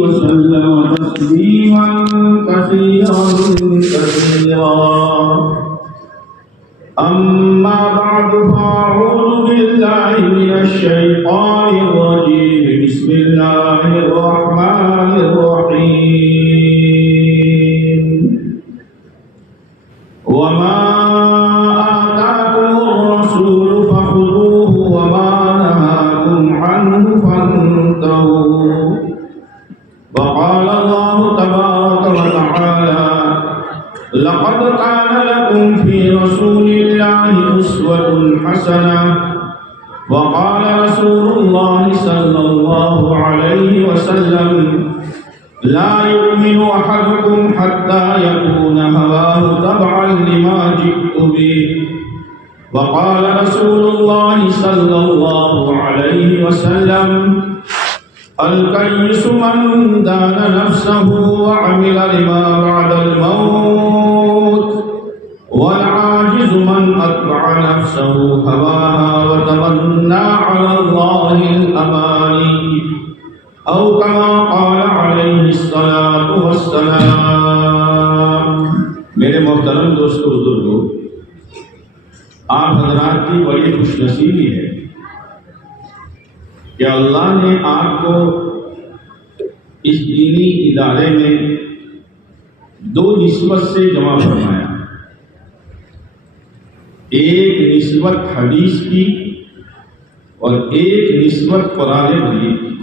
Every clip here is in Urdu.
وسلم تسليما كثيرا أما بعد فأعوذ بالله من الشيطان الرجيم بسم الله الرحمن الرحيم وما آتاكم الرسول فخذوه وما نهاكم عنه فانتهوا وقال الله تبارك وتعالى لقد كان لكم في رسول الله أسوة حسنة وقال رسول الله صلى الله عليه وسلم لا يؤمن أحدكم حتى يكون هواه تبعا لما جئت به وقال رسول الله صلى الله عليه وسلم الكيس من دان نفسه وعمل لما بعد الموت والعاجز من أتبع نفسه هواها وتمنى على الله الأماني أو كما قال عليه الصلاة والسلام. میرے محترم دوستو بزرگو، آپ حضرات کی بڑی خوش نصیبی ہے کہ اللہ نے آپ کو اس دینی ادارے میں دو نسبت سے جمع فرمایا. ایک نسبت حدیث کی اور ایک نسبت قرآن مجید کی.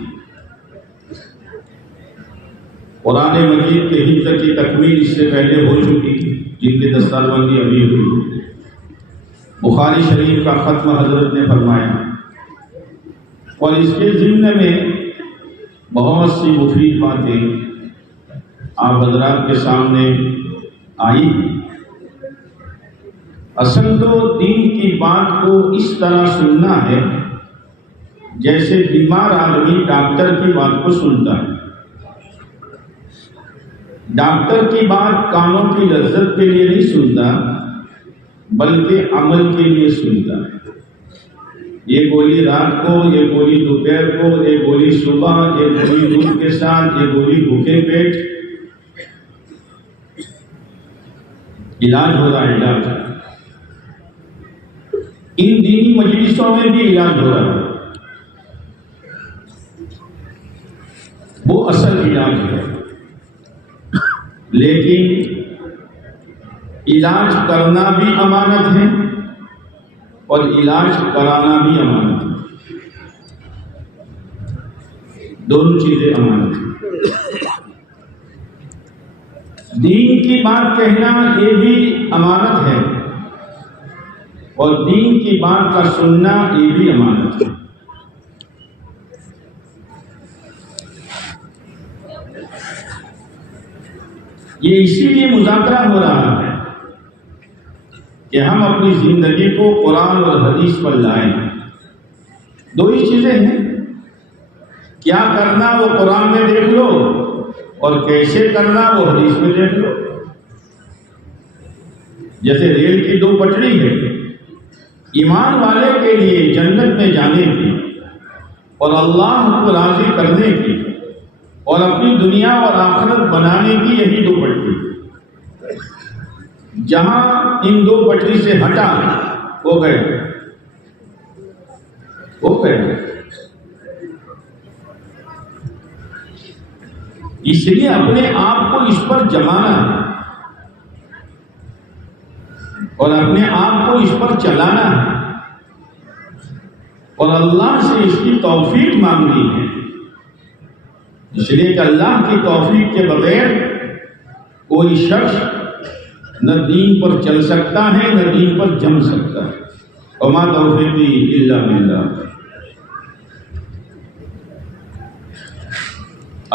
قرآن مجید کے حفظ کی تکمیل اس سے پہلے ہو چکی، جن کی دستاربندی ابھی ہوئی. بخاری شریف کا ختم حضرت نے فرمایا اور اس کے ضمن میں بہت سی مفید باتیں آپ حضرات کے سامنے آئی. اصل تو دین کی بات کو اس طرح سننا ہے جیسے بیمار آدمی ڈاکٹر کی بات کو سنتا ہے. ڈاکٹر کی بات کانوں کی لذت کے لیے نہیں سنتا بلکہ عمل کے لیے سنتا ہے. یہ گولی رات کو، یہ گولی دوپہر کو، یہ گولی صبح، یہ گولی دودھ کے ساتھ، یہ گولی بھوکے پیٹ. علاج ہو رہا ہے. علاج ان دینی مجلسوں میں بھی علاج ہو رہا ہے. وہ اصل علاج ہے. لیکن علاج کرنا بھی امانت ہے اور علاج کرانا بھی امانت ہے. دونوں چیزیں امانت ہیں. دین کی بات کہنا یہ بھی امانت ہے اور دین کی بات کا سننا یہ بھی امانت ہے. یہ اسی لیے مذاکرہ ہو رہا ہے کہ ہم اپنی زندگی کو قرآن اور حدیث پر لائیں. دو ہی چیزیں ہیں، کیا کرنا وہ قرآن میں دیکھ لو اور کیسے کرنا وہ حدیث میں دیکھ لو. جیسے ریل کی دو پٹری ہے، ایمان والے کے لیے جنت میں جانے کی اور اللہ کو راضی کرنے کی اور اپنی دنیا اور آخرت بنانے کی یہی دو پٹری. جہاں ان دو پٹری سے ہٹا وہ گئے. اس لیے اپنے آپ کو اس پر جمانا ہے اور اپنے آپ کو اس پر چلانا ہے اور اللہ سے اس کی توفیق مانگنی ہے. اس لیے کہ اللہ کی توفیق کے بغیر کوئی شخص نہ دین پر چل سکتا ہے نہ دین پر جم سکتا ہے. وما توفیقی الا باللہ.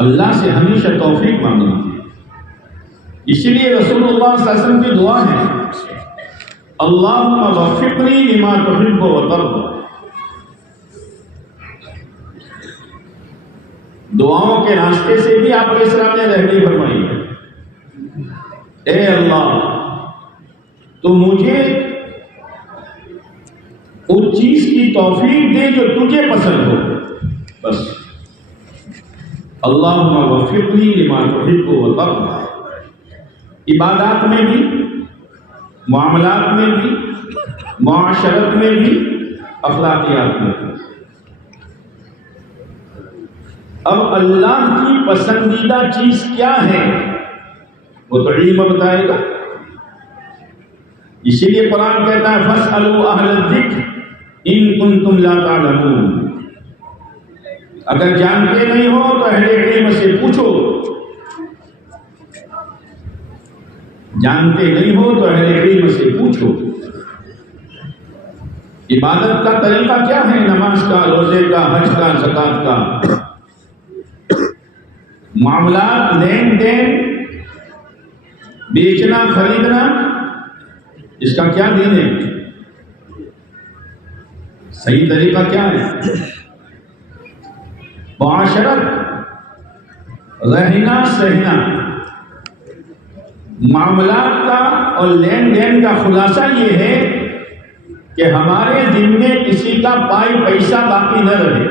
اللہ سے ہمیشہ توفیق مانگنا ہے. اسی لیے رسول اللہ صلی اللہ علیہ وسلم کی دعا ہے اللہم وفقنی لما تحب وترضى. دعاؤں کے راستے سے بھی آپ علیہ السلام نے رہنمائی فرمائی ہے. اے اللہ تو مجھے اس چیز کی توفیق دے جو تجھے پسند ہو. بس اللہم وفقنی لما تحب و ترضی. عبادات میں بھی، معاملات میں بھی، معاشرت میں بھی، اخلاقیات میں بھی. اب اللہ کی پسندیدہ چیز کیا ہے وہ تو علم بتائے گا. اسی لیے قرآن کہتا ہے فاسألوا اہل الذکر ان کنتم لا تعلمون. اگر جانتے نہیں ہو تو اہل علم سے پوچھو، جانتے نہیں ہو تو اہل علم سے پوچھو. عبادت کا طریقہ کیا ہے؟ نماز کا، روزے کا، حج کا، زکوٰۃ کا. معاملات، لین دین، بیچنا خریدنا، اس کا کیا دین ہے؟ صحیح طریقہ کیا ہے؟ معاشرت، رہنا سہنا، معاملات کا اور لین دین کا خلاصہ یہ ہے کہ ہمارے دن میں کسی کا پائی پیسہ باقی نہ رہے.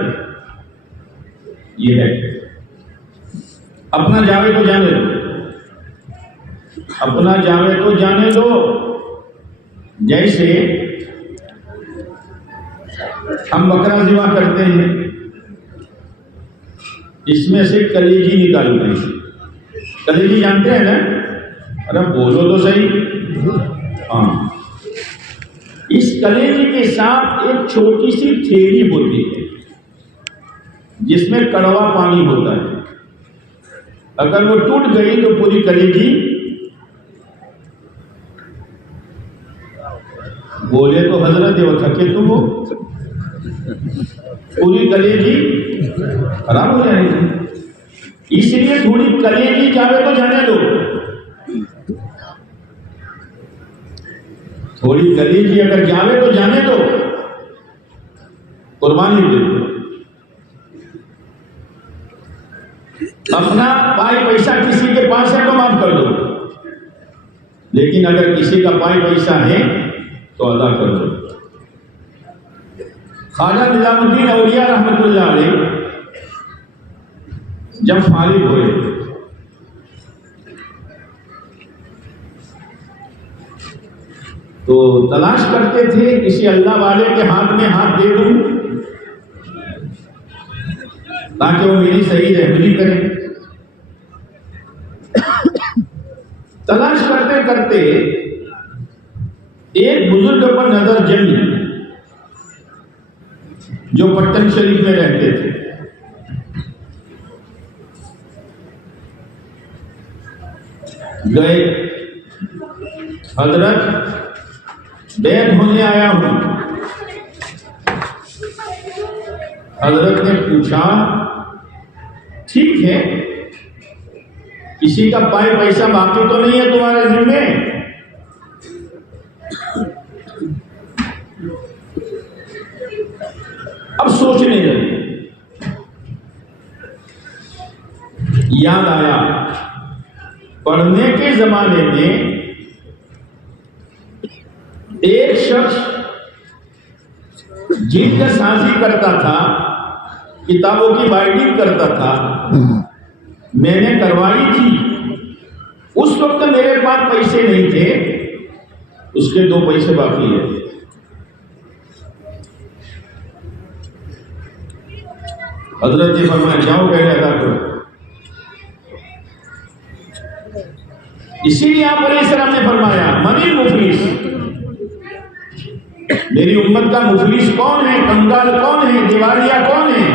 یہ ہے اپنا جاوے تو جانے دو، اپنا جاوے تو جانے دو. جیسے ہم بکرا ذبح کرتے ہیں، اس میں سے کلیجی نکالتے ہیں. کلیجی جانتے ہیں نا؟ ارے بولو تو صحیح. ہاں، اس کلیجی کے ساتھ ایک چھوٹی سی تھیلی ہوتی ہے جس میں کڑوا پانی ہوتا ہے. اگر وہ ٹوٹ گئی تو پوری کلیجی، بولے تو حضرت وہ تھکے تم ہو، پوری کلیجی خراب ہو جائے گی. اس لیے تھوڑی کلیجی جاوے تو جانے دو، تھوڑی کلیجی اگر جاوے تو جانے دو، قربانی دے دو. اپنا پائی پیسہ کسی کے پاس ہے تو معاف کر دو، لیکن اگر کسی کا پائی پیسہ ہے تو ادا کر دو. خواجہ نظام الدین اولیاء رحمۃ اللہ علیہ جب فارغ ہوئے تو تلاش کرتے تھے کسی اللہ والے کے ہاتھ میں ہاتھ دے دوں تاکہ وہ میری صحیح رہبری کرے. تلاش کرتے کرتے ایک بزرگ پر نظر جمی جو پٹن شریف میں رہتے تھے. گئے، حضرت بیت ہونے آیا ہوں. حضرت نے پوچھا ٹھیک ہے، کسی کا پائی پیسہ باقی تو نہیں ہے تمہارے ذمہ؟ اب سوچنے لگے، یاد آیا پڑھنے کے زمانے میں ایک شخص جلد سازی کرتا تھا، کتابوں کی بائنڈنگ کرتا تھا، میں نے کروائی تھی. اس وقت میرے پاس پیسے نہیں تھے، اس کے 2 پیسے باقی ہے. حضرت نے فرمایا جاؤ پہلے ادا کرو. اسی لیے آپ علیہ السلام نے فرمایا من المفلس، میری امت کا مفلس کون ہے، کنگال کون ہے، دیوالیہ کون ہے؟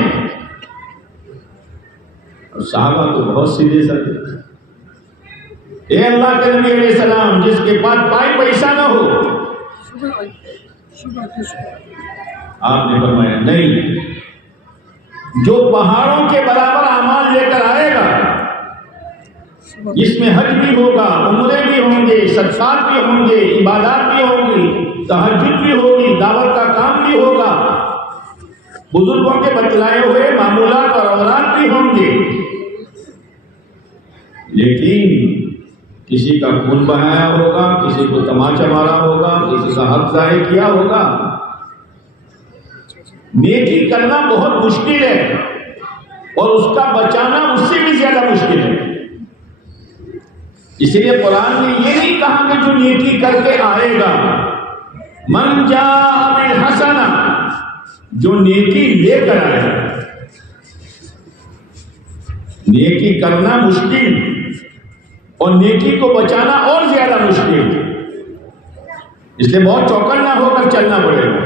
صحابہ تو بہت سیدھے سادے. اے اللہ کے نبی علیہ السلام، جس کے پاس پائی پیسہ نہ ہو. آپ نے فرمایا نہیں، جو پہاڑوں کے برابر اعمال لے کر آئے گا، جس میں حج بھی ہوگا، عمرے بھی ہوں گے، صدقات بھی ہوں گے، عبادات بھی ہوں گی، تہجد بھی ہوگی، دعوت کا کام بھی ہوگا، بزرگوں کے بتلائے ہوئے معمولات اور اوراد بھی ہوں گے، لیکن کسی کا خون بہایا ہوگا، کسی کو تماچا مارا ہوگا، کسی کا حق ضائع کیا ہوگا. نیکی کرنا بہت مشکل ہے، اور اس کا بچانا اس سے بھی زیادہ مشکل ہے. اس لیے قرآن نے یہ نہیں کہا کہ جو نیکی کر کے آئے گا، من جاء بالحسنہ، جو نیکی لے کر آئے گا. نیکی کرنا مشکل اور نیکی کو بچانا اور زیادہ مشکل، اس لیے بہت چوکنا ہو کر چلنا پڑے گا.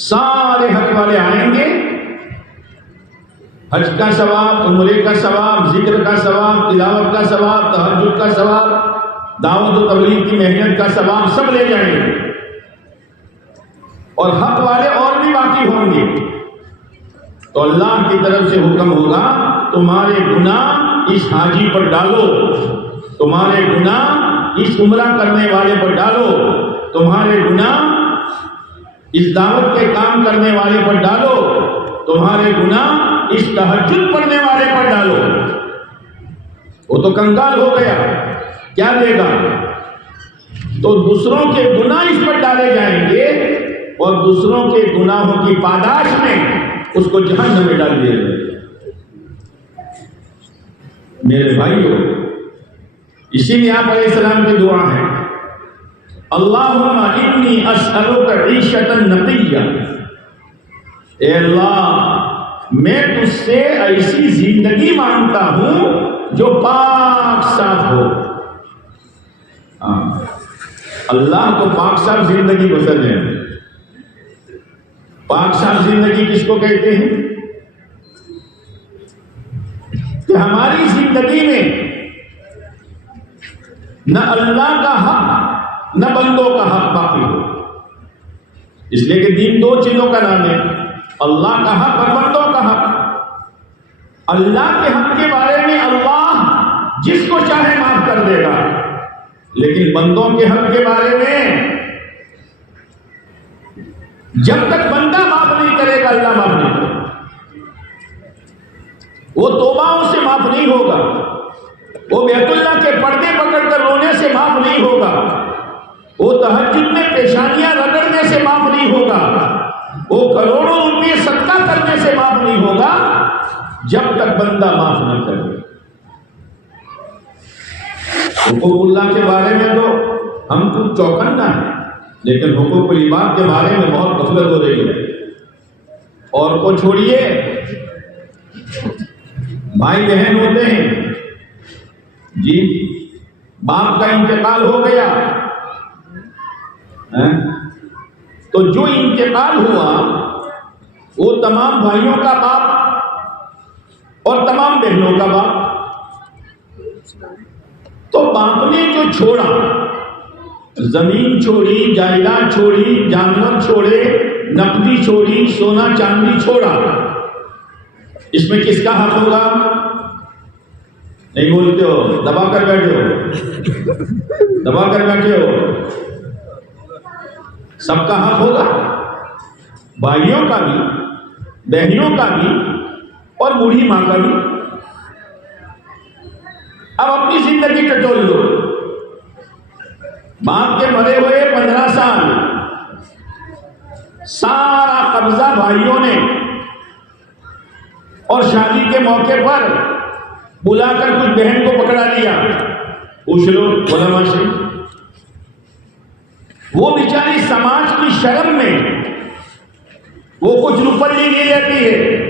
سارے حج والے آئیں گے، حج کا ثواب، عمرے کا ثواب، ذکر کا ثواب، تلاوت کا ثواب، تہجد کا ثواب، دعوت و تبلیغ کی محنت کا ثواب سب لے جائیں گے. اور حق والے اور بھی باقی ہوں گے. تو اللہ کی طرف سے حکم ہوگا تمہارے گناہ اس حاجی پر ڈالو، تمہارے گناہ اس عمرہ کرنے والے پر ڈالو، تمہارے گناہ اس دعوت کے کام کرنے والے پر ڈالو، تمہارے گناہ اس تہجد پڑھنے والے پر ڈالو. وہ تو کنگال ہو گیا، کیا دے گا؟ تو دوسروں کے گناہ اس پر ڈالے جائیں گے اور دوسروں کے گناہوں کی پاداش میں اس کو جہنم میں ڈال دیا جائے گا. میرے بھائیو، اسی لیے آپ علیہ السلام کی دعا ہے، اللہم انی اسألک عیشۃ نقیہ، اے اللہ میں تجھ سے ایسی زندگی مانگتا ہوں جو پاک صاف ہو. اللہ کو پاک صاف زندگی پسند ہے. پاک صاف زندگی کس کو کہتے ہیں؟ کہ ہماری زندگی میں نہ اللہ کا حق نہ بندوں کا حق باقی ہو. اس لیے کہ دین دو چیزوں کا نام ہے، اللہ کا حق اور بندوں کا حق. اللہ کے حق کے بارے میں اللہ جس کو چاہے معاف کر دے گا، لیکن بندوں کے حق کے بارے میں جب تک بندہ معاف نہیں کرے گا اللہ معاف نہیں کرے گا. وہ توباؤں سے معاف نہیں ہوگا، وہ بیت اللہ کے پردے پکڑ کر رونے سے معاف نہیں ہوگا، وہ تہجد میں پیشانیاں رگڑنے سے معاف نہیں ہوگا، وہ کروڑوں روپے صدقہ کرنے سے معاف نہیں ہوگا جب تک بندہ معاف نہ کرے. حقوق اللہ کے بارے میں تو ہم کو چوکنا ہے، لیکن حقوق العباد کے بارے میں بہت غفلت ہو رہی ہے. اور کو چھوڑیے، بھائی بہن ہوتے ہیں جی، باپ کا انتقال ہو گیا تو جو انتقال ہوا وہ تمام بھائیوں کا باپ اور تمام بہنوں کا باپ. تو باپ نے جو چھوڑا، زمین چھوڑی، جائیداد چھوڑی، جانور چھوڑے، نقدی چھوڑی، سونا چاندی چھوڑا، اس میں کس کا حق ہوگا؟ نہیں بولتے ہو، دبا کر بیٹھے ہو، دبا کر بیٹھے ہو. سب کا حق ہوگا، بھائیوں کا بھی، بہنوں کا بھی اور بوڑھی ماں کا بھی. اب اپنی زندگی ٹٹول لو. باپ کے مرے ہوئے 15 سال سارا قبضہ بھائیوں نے، اور شادی کے موقع پر بلا کر کچھ بہن کو پکڑا لیا. پوچھ لو علماء سے، وہ بیچاری سماج کی شرم میں وہ کچھ روپیے لے لیتی ہے.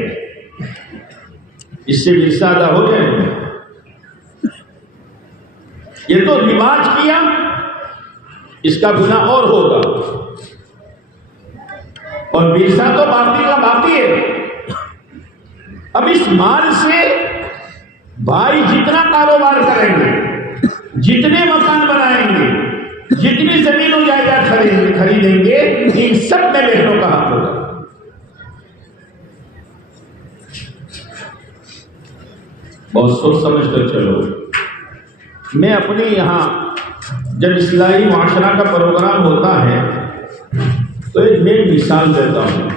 اس سے بھی سادہ ہو جائے. یہ تو رواج کیا، اس کا گناہ اور ہوگا. اور بیسا تو باقی کا باقی ہے. اب اس مال سے بھائی جتنا کاروبار کریں گے، جتنے مکان بنائیں گے، جتنی زمین و جائیداد خریدیں گے، ان سب میں بہنوں کا حق ہوگا. بہت سوچ سمجھ کر چلو. میں اپنے یہاں جب اصلاحی معاشرہ کا پروگرام ہوتا ہے تو ایک میں مثال دیتا ہوں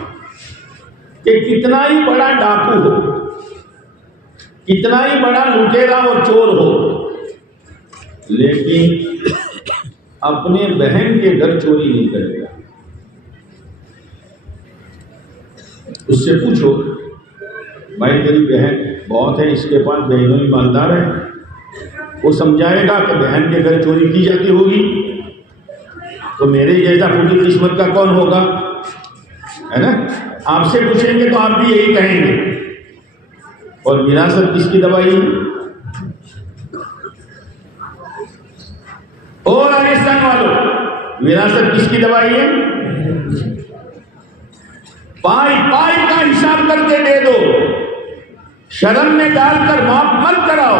کہ کتنا ہی بڑا ڈاکو ہو، کتنا ہی بڑا لٹیرا اور چور ہو، لیکن اپنے بہن کے گھر چوری نہیں کرے گا. اس سے پوچھو بھائی تیری بہن بہت ہے، اس کے پاس بہنوں ہی مالدار ہے، وہ سمجھائے گا کہ بہن کے گھر چوری کی جاتی ہوگی تو میرے جیسا پوری قسمت کا کون ہوگا، ہے نا؟ آپ سے پوچھیں گے تو آپ بھی یہی کہیں گے۔ اور وراثت کس کی دوائی ہے؟ اور راجستھان والوں، وراثت کس کی دوائی ہے؟ پائی پائی کا حساب کر کے دے دو، شرم میں ڈال کر معاف مت کراؤ۔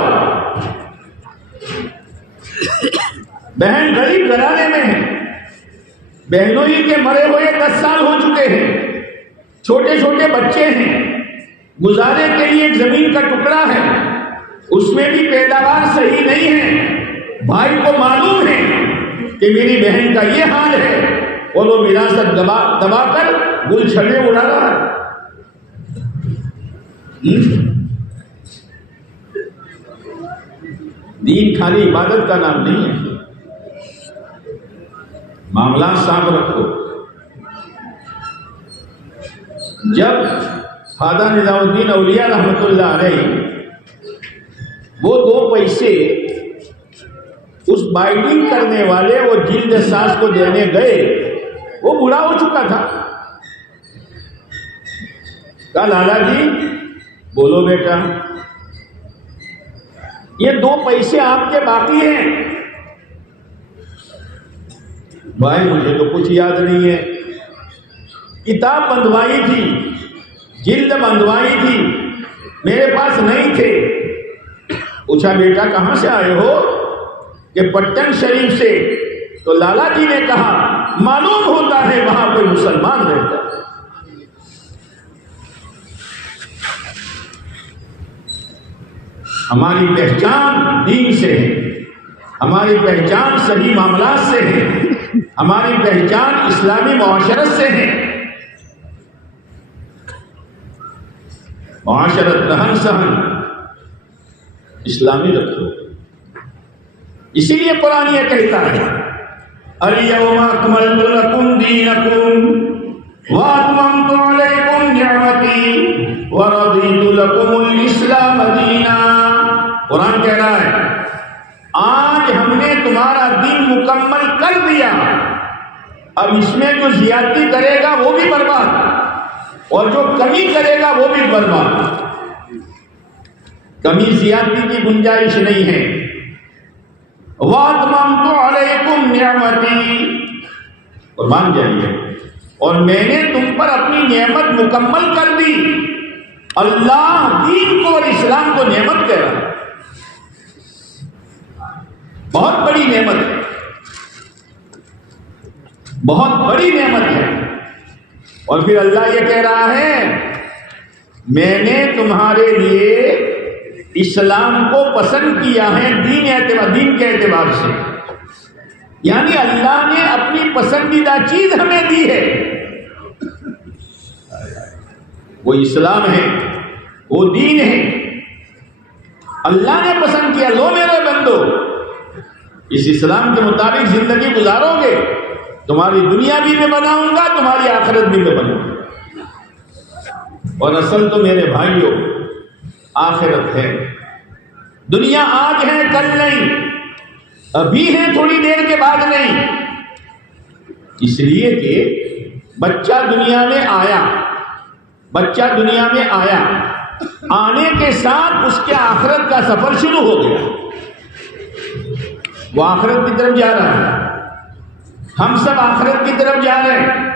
بہن غریب گھرانے میں ہے، بہنوں ہی کے مرے ہوئے 10 سال ہو چکے ہیں، چھوٹے چھوٹے بچے ہیں، گزارے کے لیے ایک زمین کا ٹکڑا ہے، اس میں بھی پیداوار صحیح نہیں ہے، بھائی کو معلوم ہے کہ میری بہن کا یہ حال ہے، اور وہ وراثت دبا کر گل چھڑے اڑا رہا ہے۔ دین خالی عبادت کا نام نہیں ہے، معاملات صاف رکھو۔ جب خواجہ نظام الدین اولیاء رحمۃ اللہ علیہ وہ 2 پیسے اس بائنڈنگ کرنے والے وہ جلد ساز کو دینے گئے، وہ بوڑھا ہو چکا تھا، کہا لالا جی بولو بیٹا، یہ 2 پیسے آپ کے باقی ہیں۔ بھائی مجھے تو کچھ یاد نہیں ہے، کتاب بندوائی تھی، جلد بندوائی تھی، میرے پاس نہیں تھے۔ پوچھا بیٹا کہاں سے آئے ہو؟ کہ پٹن شریف سے۔ تو لالا جی نے کہا معلوم ہوتا ہے وہاں کوئی مسلمان رہتا ہے۔ ہماری پہچان دین سے ہے، ہماری پہچان صحیح معاملات سے ہے، ہماری پہچان اسلامی معاشرت سے ہے۔ معاشرت رہن سہن اسلامی رکھو۔ اسی لیے قرآن یہ کہتا ہے الیوم اکملت لکم دینکم واتممت علیکم نعمتی ورضیت لکم الاسلام دینا۔ قرآن کہہ رہا ہے آج ہم نے تمہارا دین مکمل کر دیا، اب اس میں جو زیادتی کرے گا وہ بھی برباد، اور جو کمی کرے گا وہ بھی برباد۔ کمی زیادتی کی گنجائش نہیں ہے۔ وَأَتْمَمْتُ عَلَيْكُمْ نِعْمَتِي، اور مان جائیے، اور میں نے تم پر اپنی نعمت مکمل کر دی۔ اللہ دین کو اور اسلام کو نعمت کہہ رہا ہے، بہت بڑی نعمت ہے، بہت بڑی نعمت ہے۔ اور پھر اللہ یہ کہہ رہا ہے میں نے تمہارے لیے اسلام کو پسند کیا ہے دین کے اعتبار سے، یعنی اللہ نے اپنی پسندیدہ چیز ہمیں دی ہے، وہ اسلام ہے، وہ دین ہے، اللہ نے پسند کیا۔ لو میرے بندو اس اسلام کے مطابق زندگی گزارو گے، تمہاری دنیا بھی میں بناؤں گا، تمہاری آخرت بھی میں بناؤں گا۔ اور اصل تو میرے بھائیوں آخرت ہے، دنیا آج ہے کل نہیں، ابھی ہے تھوڑی دیر کے بعد نہیں۔ اس لیے کہ بچہ دنیا میں آیا، آنے کے ساتھ اس کے آخرت کا سفر شروع ہو گیا، وہ آخرت کی طرف جا رہا ہے، ہم سب آخرت کی طرف جا رہے ہیں۔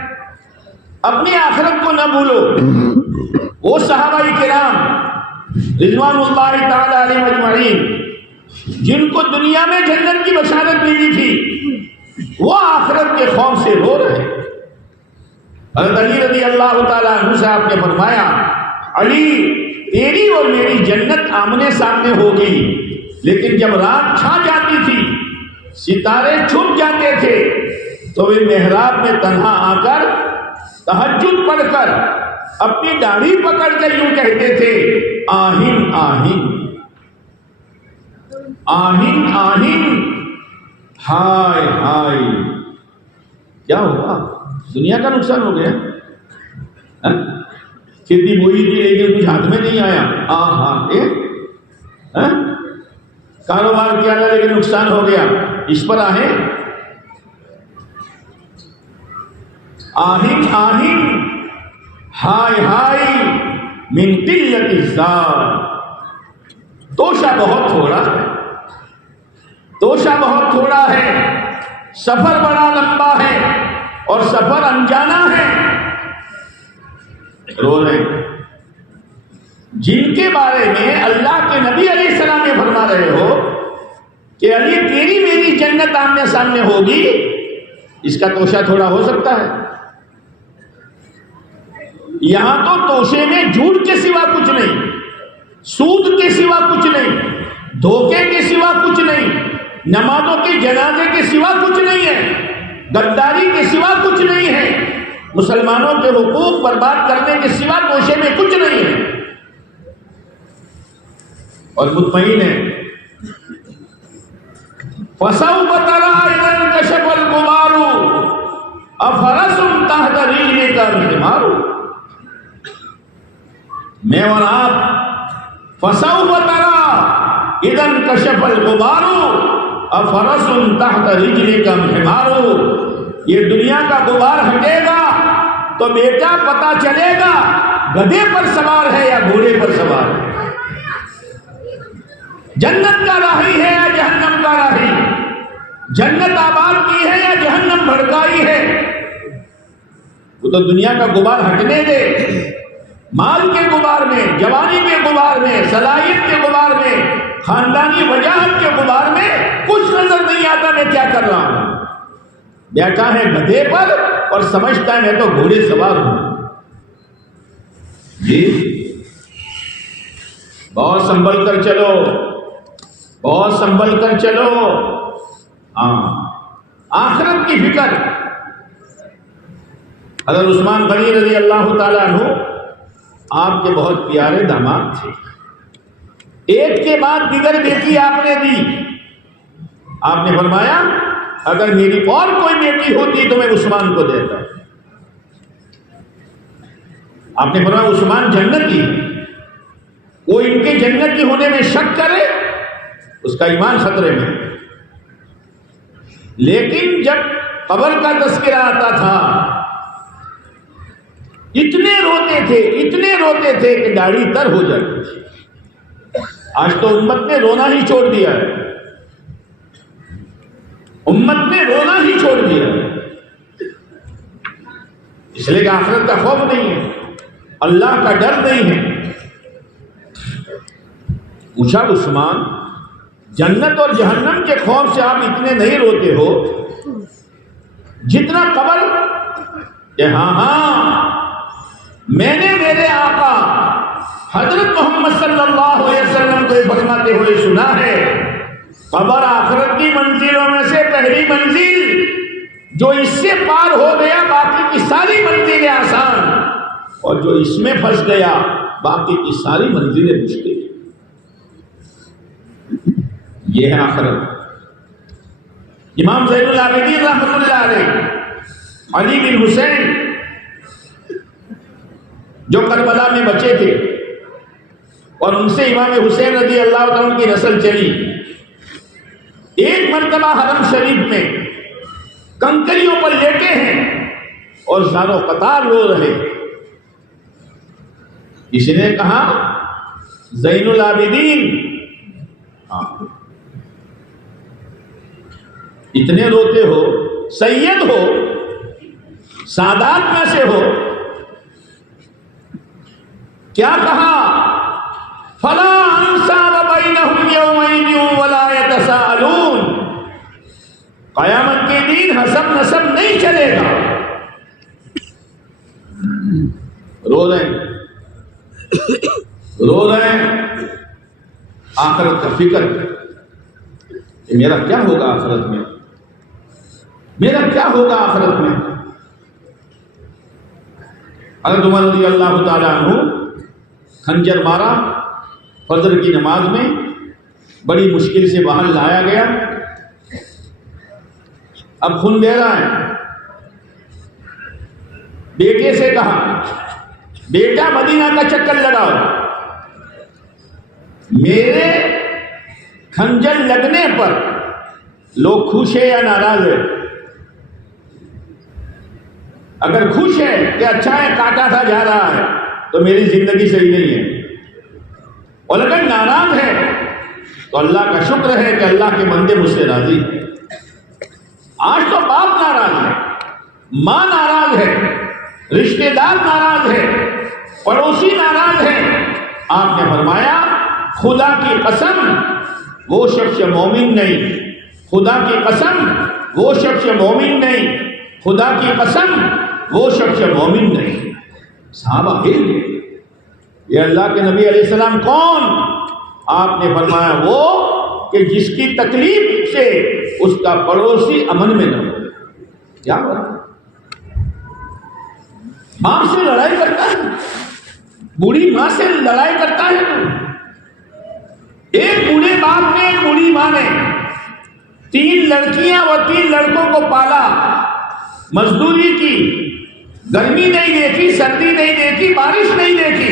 اپنی آخرت کو نہ بھولو۔ وہ صحابہ کرام رضوان اللہ تعالی علیہ اجمعین جن کو دنیا میں جنت کی بشارت ملی تھی، وہ آخرت کے خوف سے رو رہے ہیں۔ حضرت علی رضی اللہ تعالیٰ عنہ سے آپ نے فرمایا علی تیری اور میری جنت آمنے سامنے ہوگی، لیکن جب رات چھا جاتی تھی، ستارے چھپ جاتے تھے، تو وہ محراب میں تنہا آ کر تہجد پڑھ کر اپنی داڑھی پکڑ کے یوں کہتے تھے آہن آہن آہن آہن، ہائے ہائے کیا ہوا، دنیا کا نقصان ہو گیا۔ کھیتی بوئی تھی لیکن کچھ ہاتھ میں نہیں آیا، کاروبار کیا تھا لیکن نقصان ہو گیا، اس پر آہیں آہن آہن ہائے ہائے من قلت الزاد، توشہ بہت تھوڑا ہے، توشہ بہت تھوڑا ہے، سفر بڑا لمبا ہے اور سفر انجانا ہے۔ رو رہے ہیں جن کے بارے میں اللہ کے نبی علیہ السلام یہ فرما رہے ہو کہ علی تیری میری جنت آمنے سامنے ہوگی، اس کا توشہ تھوڑا ہو سکتا ہے؟ یہاں تو توشے میں جھوٹ کے سوا کچھ نہیں، سود کے سوا کچھ نہیں، دھوکے کے سوا کچھ نہیں، نمازوں کے جنازے کے سوا کچھ نہیں ہے، غداری کے سوا کچھ نہیں ہے، مسلمانوں کے حقوق برباد کرنے کے سوا توشے میں کچھ نہیں ہے۔ اور مطمئن ہے فَسَوْفَ تَرَىٰ إِذَا انكَشَفَ الْغُبَارُ أَفَرَسٌ تَحْتَ رِجْلِكَ الْحِمَارُ، میں اور آپ فَسَوْفَ تَرَىٰ إِذَا انكَشَفَ الْغُبَارُ أَفَرَسٌ تَحْتَ رِجْلِكَ الْحِمَارُ، یہ دنیا کا غبار ہٹے گا تو بیٹا پتا چلے گا گدھے پر سوار ہے یا گھوڑے پر سوار ہے، جنت کا راہی ہے یا جہنم کا راہی، جنت آباد کی ہے یا جہنم بھڑکائی ہے۔ وہ تو دنیا کا غبار ہٹنے دے، مال کے غبار میں، جوانی کے غبار میں، صلاحیت کے غبار میں، خاندانی وجاہت کے غبار میں کچھ نظر نہیں آتا میں کیا کر رہا ہوں، بیٹھا ہے گدھے پر اور سمجھتا ہے میں تو گھوڑے سوار ہوں۔ جی بہت سنبھل کر چلو، بہت سنبھل کر چلو، آخرت کی فکر۔ حضرت عثمان غنی رضی اللہ تعالیٰ عنہ آپ کے بہت پیارے داماد تھے، ایک کے بعد دیگر بیٹی آپ نے دی، آپ نے فرمایا اگر میری اور کوئی بیٹی ہوتی تو میں عثمان کو دیتا۔ آپ نے فرمایا عثمان جنتی، وہ ان کے جنتی ہونے میں شک کرے اس کا ایمان خطرے میں۔ لیکن جب قبر کا تذکرہ آتا تھا اتنے روتے تھے کہ داڑھی تر ہو جاتی تھی۔ آج تو امت نے رونا ہی چھوڑ دیا ہے، امت نے رونا ہی چھوڑ دیا ہے، اس لیے کہ آخرت کا خوف نہیں ہے، اللہ کا ڈر نہیں ہے۔ پوچھا عثمان جنت اور جہنم کے خوف سے آپ اتنے نہیں روتے ہو جتنا قبر کہ ہاں میں نے میرے آقا حضرت محمد صلی اللہ علیہ وسلم کو فرماتے ہوئے سنا ہے قبر آخرت کی منزلوں میں سے پہلی منزل، جو اس سے پار ہو گیا باقی کی ساری منزلیں آسان، اور جو اس میں پھنس گیا باقی کی ساری منزلیں مشکل۔ یہ ہے آخرت۔ امام زین العابدین رحمۃ اللہ علیہ علی بن حسین جو کربلا میں بچے تھے اور ان سے امام حسین رضی اللہ عنہ کی نسل چلی، ایک مرتبہ حرم شریف میں کنکریوں پر لیٹے ہیں اور زاروں قطار رو رہے۔ کسی نے کہا زین العابدین اتنے روتے ہو، سید ہو، سادات میں سے ہو، کیا کہا فلا انساب بینہم یومئذ ولا یتساءلون، قیامت کے دن حسب نسب نہیں چلے گا۔ رو رہے ہیں آخرت کا فکر کہ میرا کیا ہوگا آخرت میں، میرا کیا ہوگا آخرت میں۔ حضرت عمر رضی اللہ تعالیٰ عنہ خنجر مارا فجر کی نماز میں، بڑی مشکل سے باہر لایا گیا، اب خون بہ رہا ہے، بیٹے سے کہا بیٹا مدینہ کا چکر لگاؤ، میرے کھنجر لگنے پر لوگ خوش ہے یا ناراض ہے؟ اگر خوش ہے کہ اچھا ہے کاٹا تھا جا رہا ہے تو میری زندگی صحیح نہیں ہے، اور اگر ناراض ہے تو اللہ کا شکر ہے کہ اللہ کے بندے مجھ سے راضی ہیں۔ آج تو باپ ناراض ہے، ماں ناراض ہے، رشتہ دار ناراض ہے، پڑوسی ناراض ہے۔ آپ نے فرمایا خدا کی قسم وہ شخص مومن نہیں، خدا کی قسم وہ شخص مومن نہیں، خدا کی قسم وہ شخص مومن نہیں۔ صحابہ ہل گئے، یہ اللہ کے نبی علیہ السلام کون؟ آپ نے فرمایا وہ کہ جس کی تکلیف سے اس کا پڑوسی امن میں نہ ہو۔ کیا بات؟ باپ سے لڑائی کرتا ہے، بوڑھی ماں سے لڑائی کرتا ہے۔ ایک بوڑھے باپ نے، ایک بوڑھی ماں نے 3 لڑکیاں اور 3 لڑکوں کو پالا، مزدوری کی، گرمی نہیں دیکھی، سردی نہیں دیکھی، بارش نہیں دیکھی،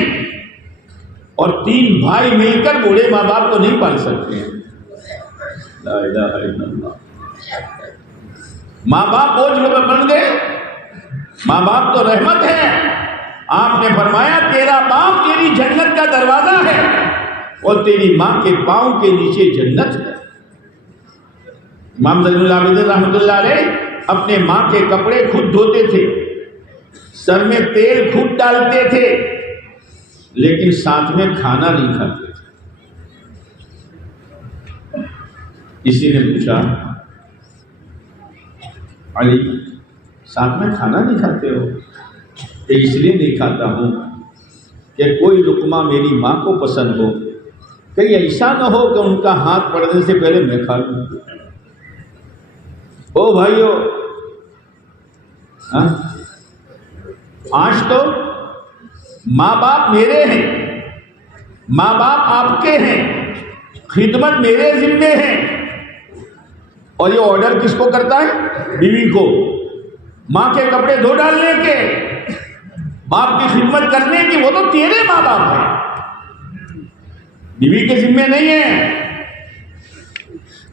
اور 3 بھائی مل کر بوڑھے ماں باپ کو نہیں پال سکتے ہیں۔ لا الہ الا اللہ۔ ماں باپ بوجھ بن گئے، ماں باپ تو رحمت ہے۔ آپ نے فرمایا تیرا باپ تیری جنت کا دروازہ ہے اور تیری ماں کے پاؤں کے نیچے جنت ہے۔ امام زین العابدین رحمۃ اللہ علیہ اپنے ماں کے کپڑے خود دھوتے تھے، سر میں تیل خود ڈالتے تھے، لیکن ساتھ میں کھانا نہیں کھاتے تھے۔ کسی نے پوچھا علی ساتھ میں کھانا نہیں کھاتے ہو؟ کہ اس لیے نہیں کھاتا ہوں کہ کوئی لقمہ میری ماں کو پسند ہو، کہیں ایسا نہ ہو کہ ان کا ہاتھ پڑنے سے پہلے میں کھا لوں۔ او بھائیو، آج تو ماں باپ میرے ہیں، ماں باپ آپ کے ہیں، خدمت میرے ذمے ہے، اور یہ آرڈر کس کو کرتا ہے؟ بیوی کو۔ ماں کے کپڑے دھو ڈالنے کے، باپ کی خدمت کرنے کی، وہ تو تیرے ماں باپ ہیں، بیوی کے ذمے نہیں ہے۔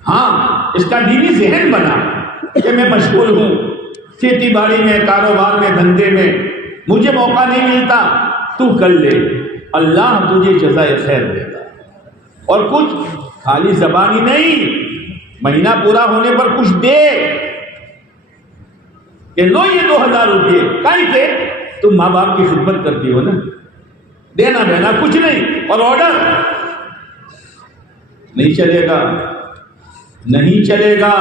ہاں اس کا دینی ذہن بنا کہ میں مشغول ہوں کھیتی باڑی میں، کاروبار میں، دھندے میں، مجھے موقع نہیں ملتا، تو کر لے، اللہ تجھے جزائے خیر دے گا۔ اور کچھ خالی زبانی نہیں، مہینہ پورا ہونے پر کچھ دے کہ لو یہ 2000 روپئے، کہیں کہ تم ماں باپ کی خدمت کرتی ہو نا، دینا دینا کچھ نہیں۔ اور آرڈر نہیں چلے گا، نہیں چلے گا۔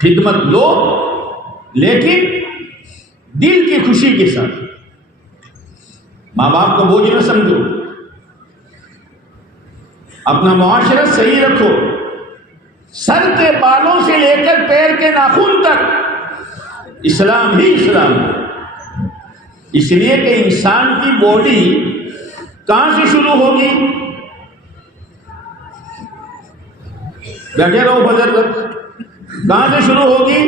خدمت لو لیکن دل کی خوشی کے ساتھ، ماں باپ کو بوجھ نہ سمجھو، اپنا معاشرت صحیح رکھو، سر کے بالوں سے لے کر پیر کے ناخن تک اسلام ہی اسلام ہے۔ اس لیے کہ انسان کی باڈی کہاں سے شروع ہوگی؟ بیٹھے رہو فجر تک، کہاں سے شروع ہوگی؟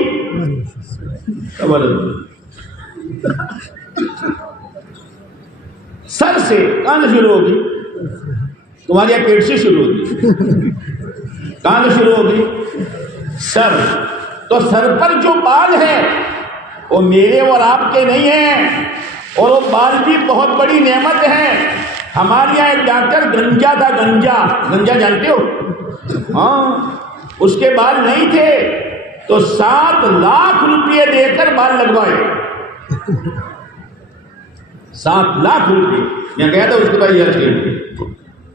سر سے۔ کہاں سے شروع ہوگی؟ تمہارے پیٹ سے شروع ہوگی۔ کہاں سے شروع ہوگی؟ سر۔ تو سر پر جو بال ہے وہ میرے اور آپ کے نہیں ہیں، اور وہ بال بھی بہت بڑی نعمت ہے۔ ہمارے یہاں ایک ڈاکٹر گنجا تھا، گنجا جانتے ہو؟ ہاں، اس کے بال نہیں تھے تو 7 لاکھ روپئے دے کر بال لگوائے۔ 7 لاکھ روپئے، میں گیا تھا اس کے بعد علاج کے لیے،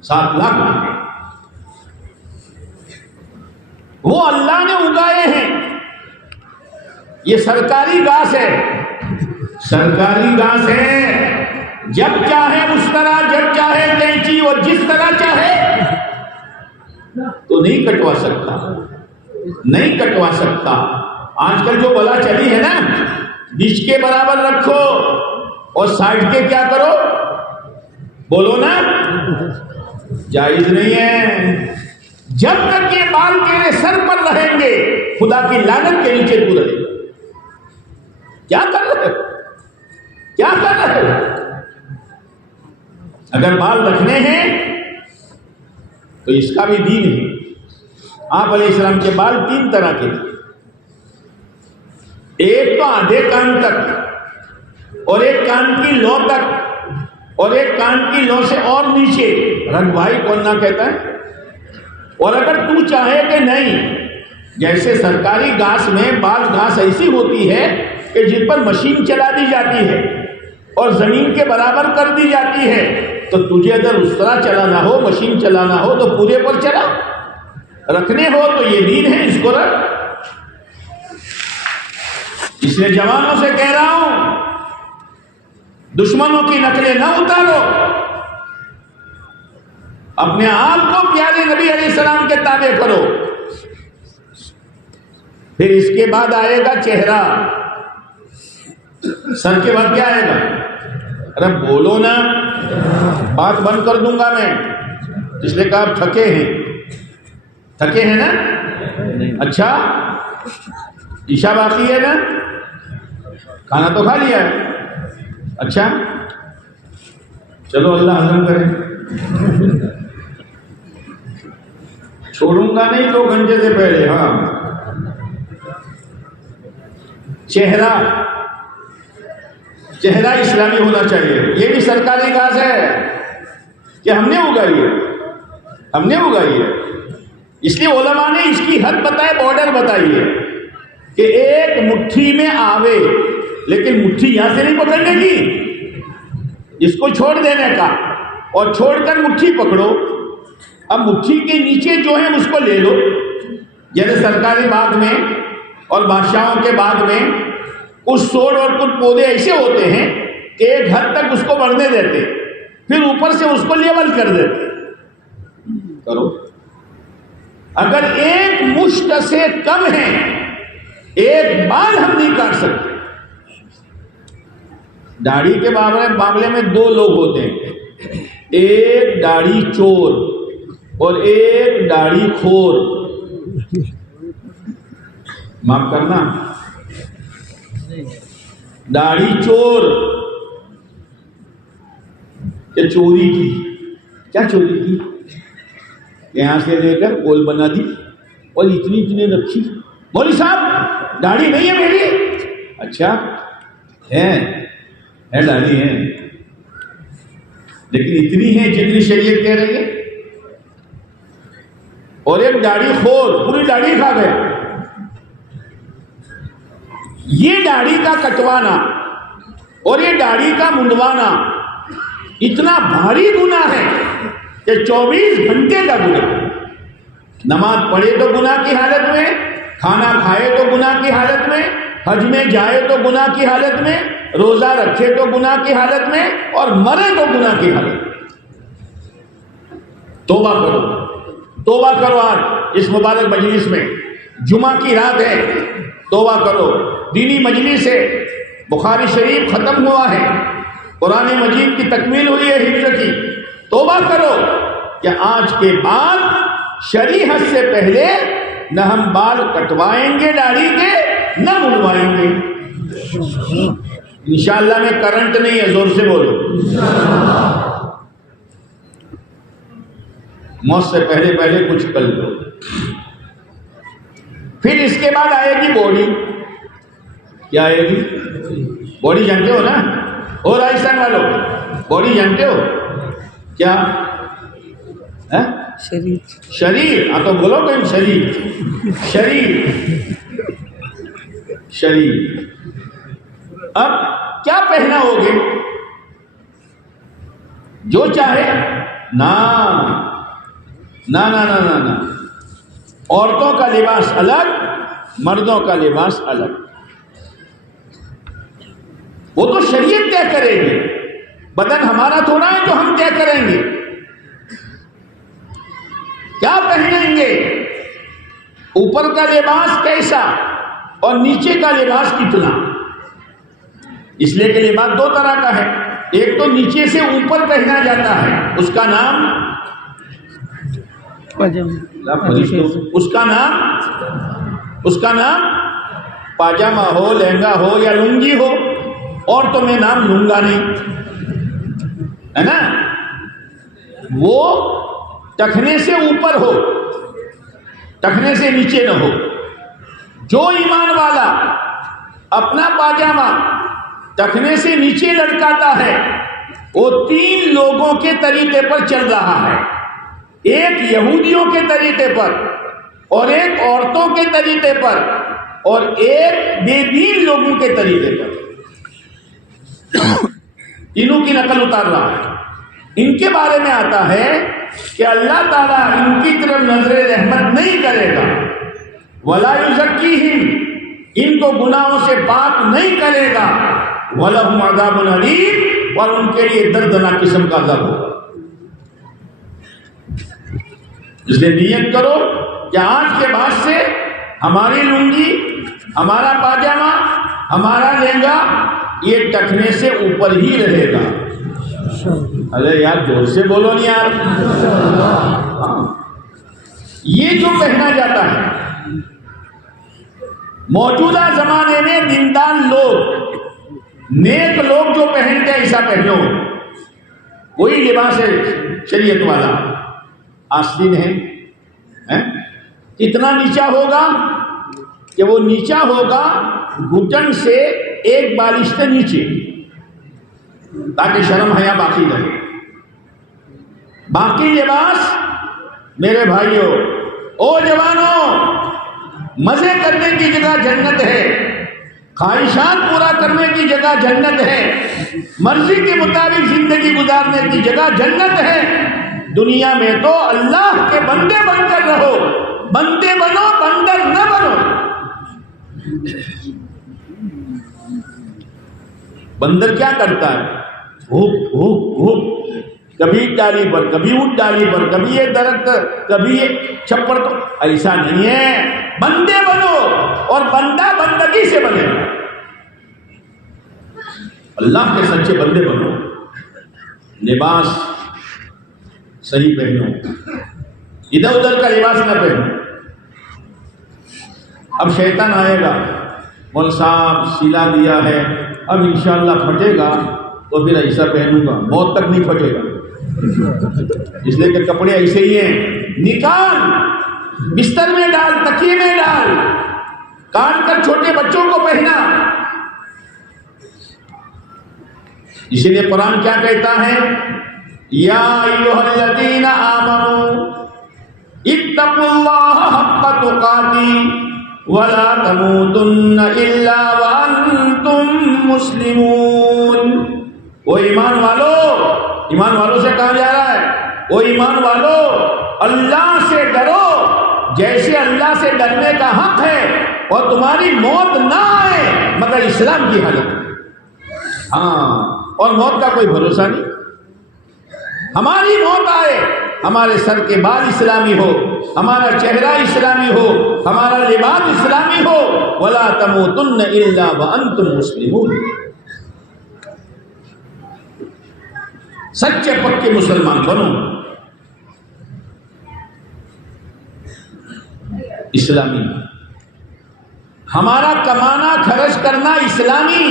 7 لاکھ روپئے وہ اللہ نے اگائے ہیں۔ یہ سرکاری گھاس ہے، سرکاری گھاس ہے، جب چاہے اس طرح، جب چاہے کینچی اور جس طرح چاہے تو نہیں کٹوا سکتا، نہیں کٹوا سکتا۔ آج کل جو بلا چلی ہے نا، بیچ کے برابر رکھو اور سائڈ کے کیا کرو، بولو نا، جائز نہیں ہے۔ جب تک یہ بال تیرے سر پر رہیں گے خدا کی لعنت کے نیچے تو رہے گا۔ کیا کر رہے ہو؟ کیا کر رہے ہو؟ اگر بال رکھنے ہیں تو اس کا بھی دین ہے. آپ علیہ السلام کے بال 3 طرح کے تھے. ایک تو آدھے کان تک، اور ایک کان کی لو تک، اور ایک کان کی لو سے اور نیچے. رنگ بھائی کون نہ کہتا ہے؟ اور اگر تو چاہے کہ نہیں، جیسے سرکاری گھاس میں بعض گھاس ایسی ہوتی ہے کہ جن پر مشین چلا دی جاتی ہے اور زمین کے برابر کر دی جاتی ہے، تو تجھے اگر اس طرح چلانا ہو، مشین چلانا ہو، تو پورے پر چلا. رکھنے ہو تو یہ دین ہے، اس کو رکھ. اس لیے جوانوں سے کہہ رہا ہوں، دشمنوں کی نقلیں نہ اتارو، اپنے آپ کو پیارے نبی علیہ السلام کے تابع کرو. پھر اس کے بعد آئے گا چہرہ. سر کے بعد کیا آئے گا؟ ارے بولو نا، بات بند کر دوں گا میں. اس لیے کہا آپ تھکے ہیں. تھکے ہیں نا؟ اچھا، عشاء باقی ہے نا؟ کھانا تو کھا لیا ہے. اچھا چلو اللہ ہضم کرے. چھوڑوں گا نہیں 2 گھنٹے سے پہلے. ہاں، چہرہ اسلامی ہونا چاہیے. یہ بھی سرکاری گھاس ہے کہ ہم نے اگائی ہے. اس لیے علماء نے اس کی حد بتائے، بارڈر بتائی ہے کہ ایک مٹھی میں آوے، لیکن مٹھی یہاں سے نہیں پکڑنے کی، اس کو چھوڑ دینے کا، اور چھوڑ کر مٹھی پکڑو. اب مٹھی کے نیچے جو ہے اس کو لے لو. جیسے سرکاری باغ میں اور بادشاہوں کے باغ میں کچھ سوڑ اور کچھ پودے ایسے ہوتے ہیں کہ ایک حد تک اس کو بڑھنے دیتے، پھر اوپر سے اس کو لیول کر دیتے. کرو. اگر ایک مشت سے کم ہے، ایک بال ہم نہیں کاٹ سکتے. داڑھی کے معاملے میں 2 لوگ ہوتے ہیں، ایک داڑھی چور اور ایک داڑھی خور. معاف کرنا، داڑھی چور کہ چوری کی. کیا چوری کی؟ یہاں سے لے کر گول بنا دی اور اتنی رکھی. مولوی صاحب داڑھی نہیں ہے میری. اچھا ہے داڑھی ہے، لیکن اتنی ہے جتنی شریعت کہہ رہی ہے. اور ایک داڑھی خور پوری داڑھی کھا گیا. یہ داڑھی کا کٹوانا اور یہ داڑھی کا منڈوانا اتنا بھاری گناہ ہے کہ 24 گھنٹے کا گناہ. نماز پڑھے تو گناہ کی حالت میں، کھانا کھائے تو گناہ کی حالت میں، حج میں جائے تو گناہ کی حالت میں، روزہ رکھے تو گناہ کی حالت میں، اور مرے تو گناہ کی حالت میں. توبہ کرو آج اس مبارک مجلس میں. جمعہ کی رات ہے، توبہ کرو. دینی مجلس ہے، بخاری شریف ختم ہوا ہے، قرآن مجید کی تکمیل ہوئی ہے حفظ کی. توبہ کرو کہ آج کے بعد شریعت سے پہلے نہ ہم بال کٹوائیں گے داڑھی کے، نہ منڈوائیں گے. انشاءاللہ میں کرنٹ نہیں ہے، زور سے بولو. موت سے پہلے کچھ کر لو. پھر اس کے بعد آئے گی باڈی. کیا آئے گی؟ باڈی جانتے ہو نا؟ اور راجستھان والوں باڈی جانتے ہو کیا؟ شریر. ہاں تو بولو کہ شریر. اب کیا پہنا ہوگے؟ جو چاہے. نا عورتوں کا لباس الگ، مردوں کا لباس الگ. وہ تو شریعت طے کرے گی، بدن ہمارا تھوڑا ہے جو ہم طے کریں گے. کیا پہنیں گے، اوپر کا لباس کیسا اور نیچے کا لباس کتنا. اس لیے کہ لباس 2 طرح کا ہے. ایک تو نیچے سے اوپر پہنا جاتا ہے، اس کا نام پاجامہ ہو، لہنگا ہو یا لنگی ہو. اور تو میں نام لوں گا نہیں، ہے نا؟ وہ ٹخنے سے اوپر ہو، ٹخنے سے نیچے نہ ہو۔ جو ایمان والا اپنا پاجامہ ٹخنے سے نیچے لٹکاتا ہے وہ 3 لوگوں کے طریقے پر چل رہا ہے، ایک یہودیوں کے طریقے پر، اور ایک عورتوں کے طریقے پر، اور ایک بے دین لوگوں کے طریقے پر۔ تینوں کی نقل اتار رہا ہے۔ ان کے بارے میں آتا ہے کہ اللہ تعالیٰ ان کی طرف نظر رحمت نہیں کرے گا، وَلَا يُزَكِّيهِمْ، ان کو گناہوں سے پاک نہیں کرے گا، وَلَهُمْ عَذَابٌ أَلِيمٌ، اور ان کے لیے دردناک قسم کا عذاب ہوگا۔ اس لیے نیت کرو کہ آج کے بعد سے ہماری لنگی، ہمارا پاجامہ، ہمارا لہنگا یہ ٹخنے سے اوپر ہی رہے گا۔ ارے یار زور سے بولو نہیں یار۔ یہ جو پہنا جاتا ہے، موجودہ زمانے میں دیندار لوگ، نیک لوگ جو پہنتے ہیں ایسا پہنو، وہی لباس ہے شریعت والا۔ آستین ہے، اتنا نیچا ہوگا کہ وہ نیچا ہوگا گھٹن سے 1 بالش کے نیچے، تاکہ شرم حیا باقی رہے۔ باقی لباس میرے بھائیوں، او جوانوں، مزے کرنے کی جگہ جنت ہے، خواہشات پورا کرنے کی جگہ جنت ہے، مرضی کے مطابق زندگی گزارنے کی جگہ جنت ہے۔ دنیا میں تو اللہ کے بندے بن کر رہو، بندے بنو، بندر نہ بنو۔ بندر کیا کرتا ہے؟ ہوپ ہوپ ہوپ، کبھی ڈالی پر، کبھی اونٹ ڈالی پر، کبھی یہ درخت، کبھی یہ چھپڑ۔ تو ایسا نہیں ہے، بندے بنو، اور بندہ بندگی سے بنے، اللہ کے سچے بندے بنو۔ لباس صحیح پہنو، ادھر ادھر کا لباس نہ پہنو۔ اب شیطان آئے گا، مول صاحب سلا دیا ہے، اب انشاءاللہ پھٹے گا تو پھر ایسا پہنوں گا، موت تک نہیں پھٹے گا، اس لیے کہ کپڑے ایسے ہی ہیں۔ نکال، بستر میں ڈال، تکیے میں ڈال، کاٹ کر چھوٹے بچوں کو پہنا۔ اسی لیے قرآن کیا کہتا ہے؟ یا ایھا الذین آمنوا اتقوا اللہ حق تقاتہ ولا تموتن الا وانتم مسلمون۔ وہ ایمان والوں سے کہا جا رہا ہے، وہ ایمان والو اللہ سے ڈرو جیسے اللہ سے ڈرنے کا حق ہے، اور تمہاری موت نہ آئے مگر اسلام کی حالت میں۔ ہاں، اور موت کا کوئی بھروسہ نہیں۔ ہماری موت آئے، ہمارے سر کے بال اسلامی ہو، ہمارا چہرہ اسلامی ہو، ہمارا لباس اسلامی ہو۔ ولا تموتن الا وانتم مسلمون۔ سچے پکے مسلمان بنو، اسلامی، ہمارا کمانا خرچ کرنا اسلامی۔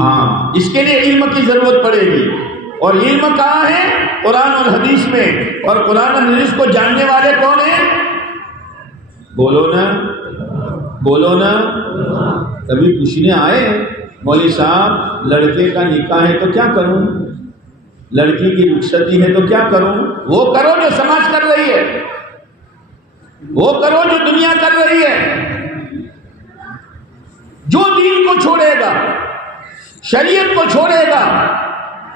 ہاں، اس کے لیے علم کی ضرورت پڑے گی، اور علم کہاں ہے؟ قرآن اور حدیث میں۔ اور قرآن اور حدیث کو جاننے والے کون ہیں؟ بولو نا، بولو نا۔ کبھی پوچھنے آئے مولوی صاحب لڑکے کا نکاح ہے تو کیا کروں، لڑکی کی رخصتی ہے تو کیا کروں؟ وہ کرو جو سماج کر رہی ہے، وہ کرو جو دنیا کر رہی ہے۔ جو دین کو چھوڑے گا، شریعت کو چھوڑے گا،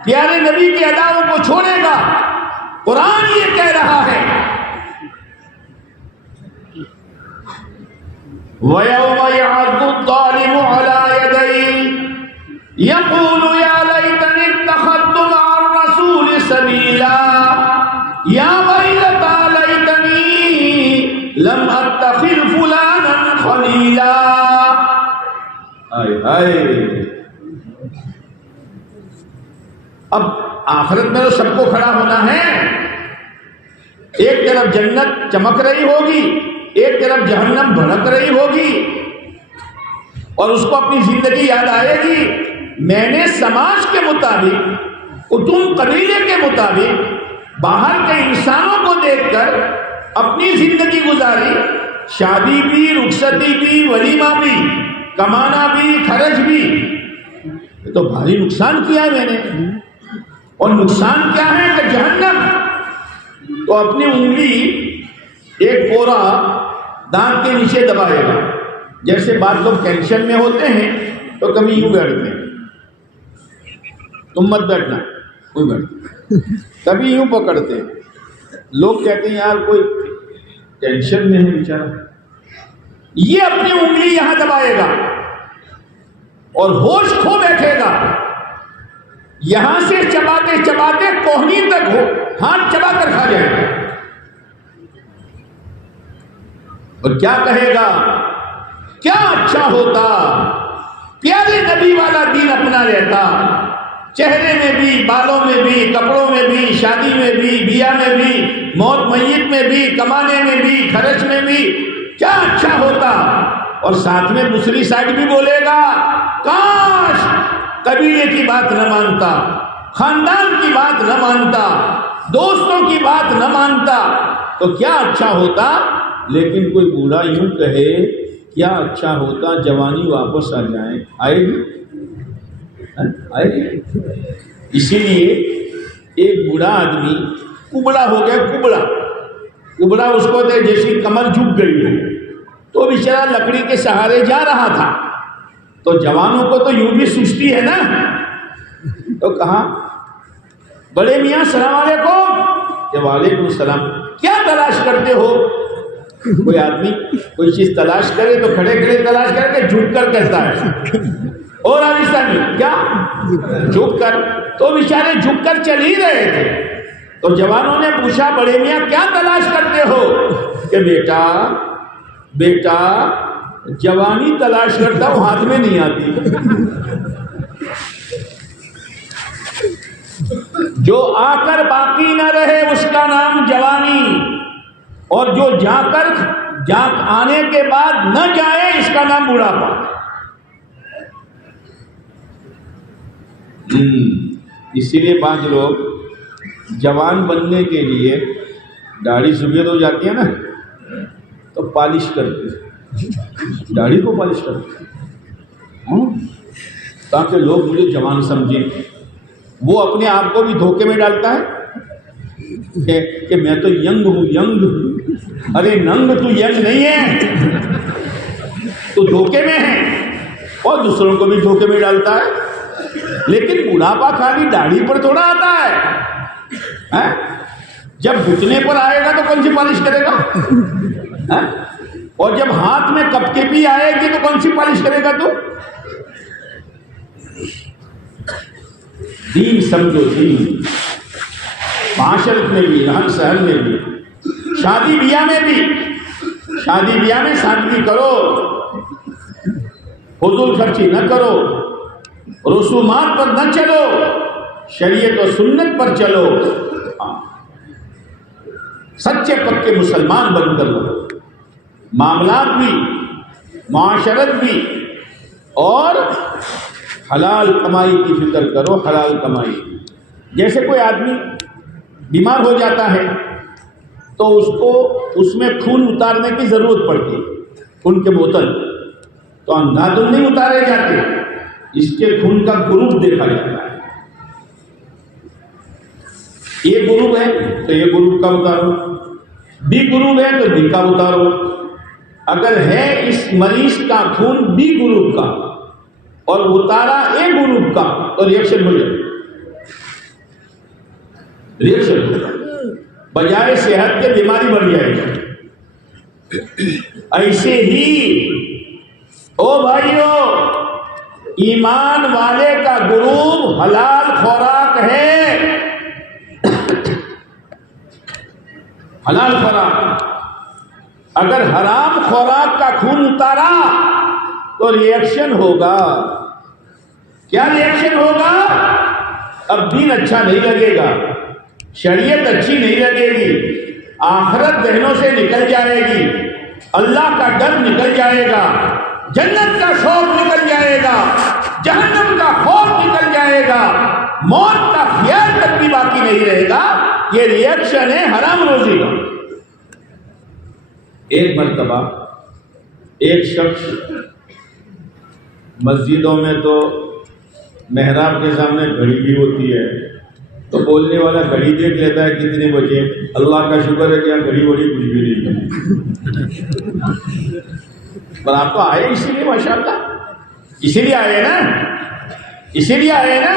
پیارے نبی کے اداؤں کو چھوڑے گا، قرآن یہ کہہ رہا ہے وَيَوْمَ يَعَضُّ الظَّالِمُ عَلَى يَدَيْهِ يَقُولُ يَا لَيْتَنِي اتَّخَذْتُ مَعَ الرَّسُولِ سَبِيلًا يَا وَيْلَتَىٰ لَيْتَنِي لَمْ أَتَّخِذْ فُلَانًا خَلِيلًا۔ اب آخرت میں تو سب کو کھڑا ہونا ہے، ایک طرف جنت چمک رہی ہوگی، ایک طرف جہنم بھڑک رہی ہوگی۔ اور اس کو اپنی زندگی یاد آئے گی، میں نے سماج کے مطابق، کٹنب قبیلے کے مطابق باہر کے انسانوں کو دیکھ کر اپنی زندگی گزاری، شادی بھی، رخصتی بھی، ولیمہ بھی، کمانا بھی، خرچ بھی، یہ تو بھاری نقصان کیا ہے میں نے۔ اور نقصان کیا ہے کہ جہنم۔ تو اپنی انگلی ایک پورا دانت کے نیچے دبائے گا، جیسے بعض لوگ ٹینشن میں ہوتے ہیں تو کبھی یوں بیٹھتے ہیں، تم مت بیٹھنا، کوئی بیٹھ، کبھی یوں پکڑتے ہیں، لوگ کہتے ہیں یار کوئی ٹینشن میں ہے بیچارہ، یہ اپنی انگلی یہاں دبائے گا اور ہوش کھو بیٹھے گا، یہاں سے چباتے چباتے کوہنی تک ہو ہاتھ چبا کر کھا جائے گا، اور کیا کہے گا، کیا اچھا ہوتا پیارے نبی والا دین اپنا لیتا، چہرے میں بھی، بالوں میں بھی، کپڑوں میں بھی، شادی میں بھی، بیاہ میں بھی، موت میت میں بھی، کمانے میں بھی، خرچ میں بھی، کیا اچھا ہوتا۔ اور ساتھ میں دوسری سائڈ بھی بولے گا، کاش قبیلے کی بات نہ مانتا، خاندان کی بات نہ مانتا، دوستوں کی بات نہ مانتا تو کیا اچھا ہوتا۔ لیکن کوئی بوڑھا یوں کہے کیا اچھا ہوتا جوانی واپس آ جائے، آئے گی؟ آئے گی؟ اسی لیے ایک بوڑھا آدمی کبڑا ہو گیا، کبڑا اس کو دے جیسی کمر جھک گئی ہے، تو بیچارہ لکڑی کے سہارے جا رہا تھا، تو جوانوں کو تو یوں بھی سستی ہے نا، تو کہا بڑے میاں السلام علیکم، کہ وعلیکم السلام، کیا تلاش کرتے ہو؟ کوئی آدمی کوئی چیز تلاش کرے تو کھڑے کھڑے تلاش کر کے جھک کر کہتا ہے، اور راجستھانی کیا جھک کر، تو بیچارے جھک کر چل ہی رہے تھے، تو جوانوں نے پوچھا بڑے میاں کیا تلاش کرتے ہو؟ کہ بیٹا جوانی تلاش کرتا ہوں، ہاتھ میں نہیں آتی، جو آ کر باقی نہ رہے اس کا نام جوانی، اور جو جا آنے کے بعد نہ جائے اس کا نام بڑھاپا۔ اسی لیے بعض لوگ جوان بننے کے لیے داڑھی سفید ہو جاتی ہے نا تو پالش کرتے، داڑھی کو پالش کرتے تاکہ لوگ مجھے جوان سمجھیں۔ وہ اپنے آپ کو بھی دھوکے میں ڈالتا ہے کہ میں تو ینگ ہوں، ینگ ہوں۔ ارے ننگ تو ینگ نہیں ہے، تو دھوکے میں ہے، اور دوسروں کو بھی دھوکے میں ڈالتا ہے۔ لیکن بڑھاپا خالی داڑھی پر تھوڑا آتا ہے، جب گھٹنے پر آئے گا تو کون سی پالش کرے گا، اور جب ہاتھ میں کپکے بھی آئے گی تو کون سی پالش کرے گا تو؟ دین سمجھو، دین معاشرت میں بھی، رہن سہن میں بھی، شادی بیاہ میں بھی، شادی بیاہ میں سادگی کرو، فضول خرچی نہ کرو، رسومات پر نہ چلو، شریعت و سنت پر چلو، سچے پکے مسلمان بن کر رہو، معاملات بھی، معاشرت بھی، اور حلال کمائی کی فکر کرو، حلال کمائی۔ جیسے کوئی آدمی بیمار ہو جاتا ہے تو اس کو اس میں خون اتارنے کی ضرورت پڑتی ہے، خون کے بوتل، تو اندھادھند نہیں اتارے جاتے، اس کے خون کا گروپ دیکھا جاتا ہے، یہ گروپ ہے تو یہ گروپ کا اتارو، بی گروپ ہے تو بی کا اتارو۔ اگر ہے اس مریض کا خون بی گروپ کا اور اتارا اے گروپ کا تو ریئیکشن ہو جائے، ریئیکشن ہو جائے، بجائے صحت کے بیماری بڑھ جائے گی۔ ایسے ہی او بھائیو، ایمان والے کا گروپ حلال خوراک ہے، حلال خوراک۔ اگر حرام خوراک کا خون اتارا تو ریئیکشن ہوگا۔ کیا ریئیکشن ہوگا؟ اب دین اچھا نہیں لگے گا، شریعت اچھی نہیں لگے گی، آخرت ذہنوں سے نکل جائے گی، اللہ کا ڈر نکل جائے گا، جنت کا شوق نکل جائے گا، جہنم کا خوف نکل جائے گا، موت کا خیال تک بھی باقی نہیں رہے گا۔ یہ ریئیکشن ہے حرام روزی کا۔ ایک مرتبہ ایک شخص مسجدوں میں تو محراب کے سامنے گھڑی بھی ہوتی ہے، تو بولنے والا گھڑی دیکھ لیتا ہے کتنے بجے، اللہ کا شکر ہے کہ یہاں گھڑی وڑی کچھ بھی نہیں ہے۔ پر آپ تو آئے اسی لیے، ماشاءاللہ اسی لیے آئے نا، اسی لیے آئے نا،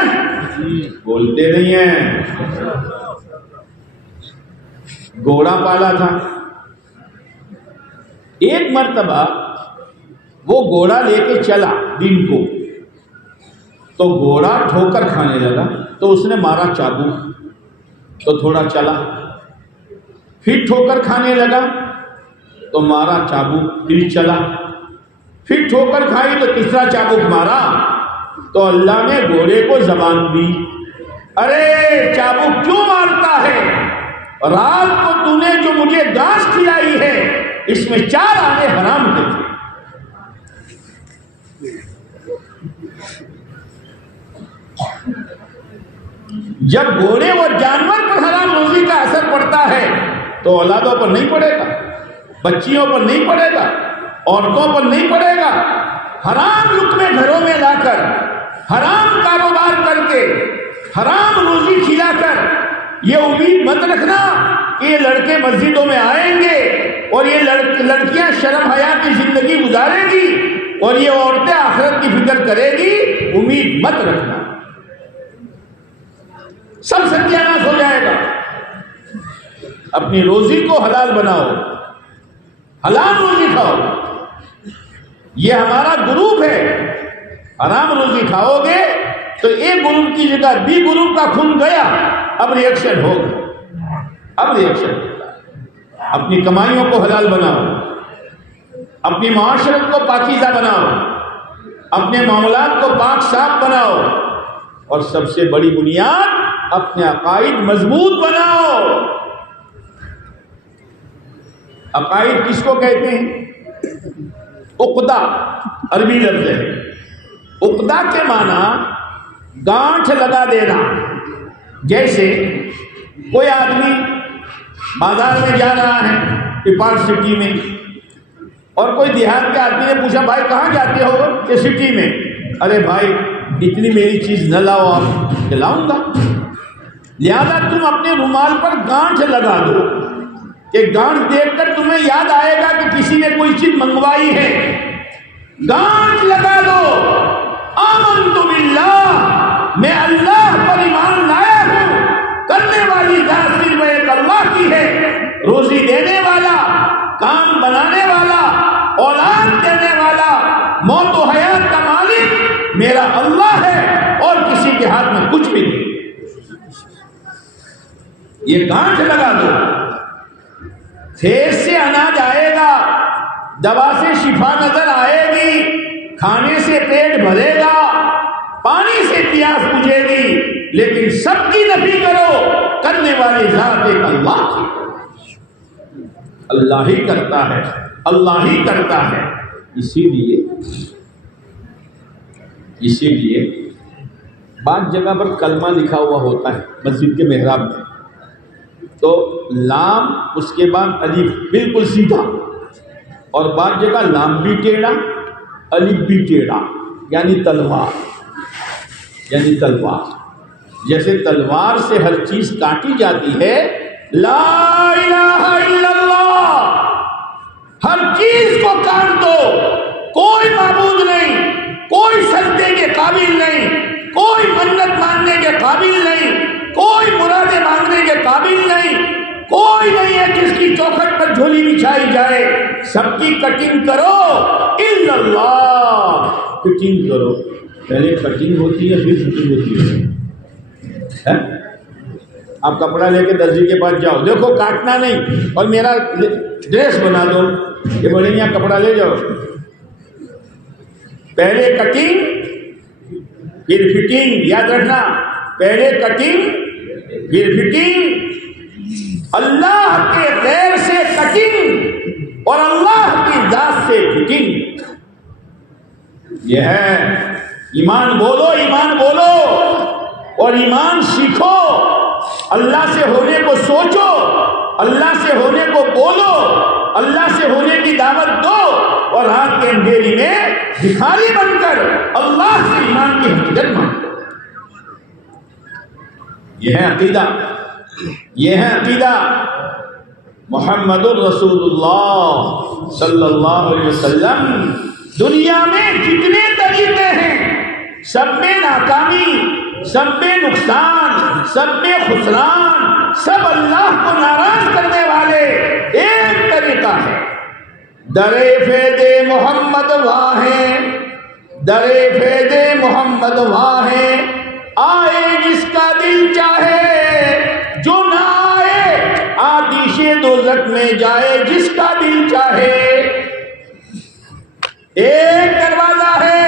بولتے نہیں ہیں۔ گھوڑا پالا تھا، ایک مرتبہ وہ گھوڑا لے کے چلا دن کو، تو گھوڑا ٹھوکر کھانے لگا، تو اس نے مارا چابو، تو تھوڑا چلا، پھر ٹھوکر کھانے لگا تو مارا چابو، پھر چلا، پھر ٹھوکر کھائی تو تیسرا چابک مارا، تو اللہ نے گھوڑے کو زبان دی، ارے چابک کیوں مارتا ہے؟ رات کو تو نے جو مجھے گھاس کھلائی ہے اس میں 4 آنے حرام کے تھے۔ جب گھوڑے اور جانور پر حرام روزی کا اثر پڑتا ہے تو اولادوں پر نہیں پڑے گا، بچیوں پر نہیں پڑے گا، عورتوں پر نہیں پڑے گا۔ حرام لقمے گھروں میں لا کر، حرام کاروبار کر کے، حرام روزی کھلا کر یہ امید مت رکھنا کہ یہ لڑکے مسجدوں میں آئیں گے اور یہ لڑکیاں شرم حیا کی زندگی گزارے گی اور یہ عورتیں آخرت کی فکر کرے گی، امید مت رکھنا، سب ستیہ ناش ہو جائے گا۔ اپنی روزی کو حلال بناؤ، حلال روزی کھاؤ، یہ ہمارا گروپ ہے۔ حرام روزی کھاؤ گے تو ایک گروپ کی جگہ بی گروپ کا خون گیا، اب ریئیکشن ہوگا، اب ریئیکشن ہوگا۔ اپنی کمائیوں کو حلال بناؤ، اپنی معاشرت کو پاکیزہ بناؤ، اپنے معاملات کو پاک صاف بناؤ، اور سب سے بڑی بنیاد اپنے عقائد مضبوط بناؤ۔ عقائد کس کو کہتے ہیں؟ عقدہ عربی لفظ ہے۔ عقدہ کے معنی گانٹھ لگا دینا۔ جیسے کوئی آدمی بازار میں جا رہا ہے پیپال سٹی میں، اور کوئی دیہات کے آدمی نے پوچھا بھائی کہاں جاتے ہو؟ کہ سٹی میں۔ ارے بھائی اتنی میری چیز نہ لاؤ، آپ کھلاؤں گا، لہذا تم اپنے رومال پر گانٹھ لگا دو کہ گانٹھ دیکھ کر تمہیں یاد آئے گا کہ کسی نے کوئی چیز منگوائی ہے۔ گانٹھ لگا دو، آمنت باللہ، میں اللہ پر ایمان لایا ہوں، کرنے والی ذات صرف ایک اللہ کی ہے، روزی دینے والا، کام بنانے والا، اولاد دینے والا، موت و حیات کا مالک میرا اللہ ہے، اور کسی کے ہاتھ میں کچھ بھی نہیں۔ یہ گانٹھ لگا دو، کھیت سے اناج آئے گا، دوا سے شفا نظر آئے گی، کھانے سے پیٹ بھرے گا، پانی سے پیاس بجھے گی، لیکن سب کی نفی کرو، کرنے والی ذات ایک اللہ کی، اللہ ہی کرتا ہے، اللہ ہی کرتا ہے۔ اسی لیے بعض جگہ پر کلمہ لکھا ہوا ہوتا ہے مسجد کے محراب میں، تو لام اس کے بعد الف بالکل سیدھا، اور بعض جگہ لام بھی ٹیڑھا الف بھی ٹیڑھا، یعنی تلوار، یعنی تلوار۔ جیسے تلوار سے ہر چیز کاٹی جاتی ہے، لا الہ الا اللہ، ہر چیز کو کاٹ دو، کوئی معبود نہیں، کوئی سجدے کے قابل نہیں، کوئی منت ماننے کے قابل نہیں، کوئی مرادیں مانگنے کے قابل نہیں، کوئی نہیں ہے جس کی چوکھٹ پر جھولی بچھائی جائے، سب کی کٹنگ کرو، الا اللہ، کٹنگ کرو۔ پہلے کٹنگ ہوتی ہے پھر فٹنگ ہوتی ہے۔ آپ کپڑا لے کے درزی کے پاس جاؤ، دیکھو کاٹنا نہیں، اور میرا ڈریس بنا دو، یہ بولیں گے کپڑا لے جاؤ، پہلے کٹنگ پھر فٹنگ، یاد رکھنا، پہلے کٹنگ پھر فٹنگ۔ اللہ کے غیر سے کٹنگ اور اللہ کی ذات سے فٹنگ۔ یہ ہے ایمان بولو، ایمان بولو اور ایمان سیکھو، اللہ سے ہونے کو سوچو، اللہ سے ہونے کو بولو، اللہ سے ہونے کی دعوت دو، اور رات کے اندھیری میں بھکاری بن کر اللہ سے ایمان کی حقیقت مانگو۔ یہ ہے عقیدہ، یہ ہے عقیدہ۔ محمد الرسول اللہ صلی اللہ علیہ وسلم، دنیا میں جتنے طریقے ہیں سب میں ناکامی، سب میں نقصان، سب میں خسران، سب اللہ کو ناراض کرنے والے ایک طریقہ ہے، درے فیض محمد واہیں، درے فیض محمد واہیں، آئے جس کا دل چاہے، جو نہ آئے آتش دوزخ میں جائے جس کا دل چاہے۔ ایک دروازہ ہے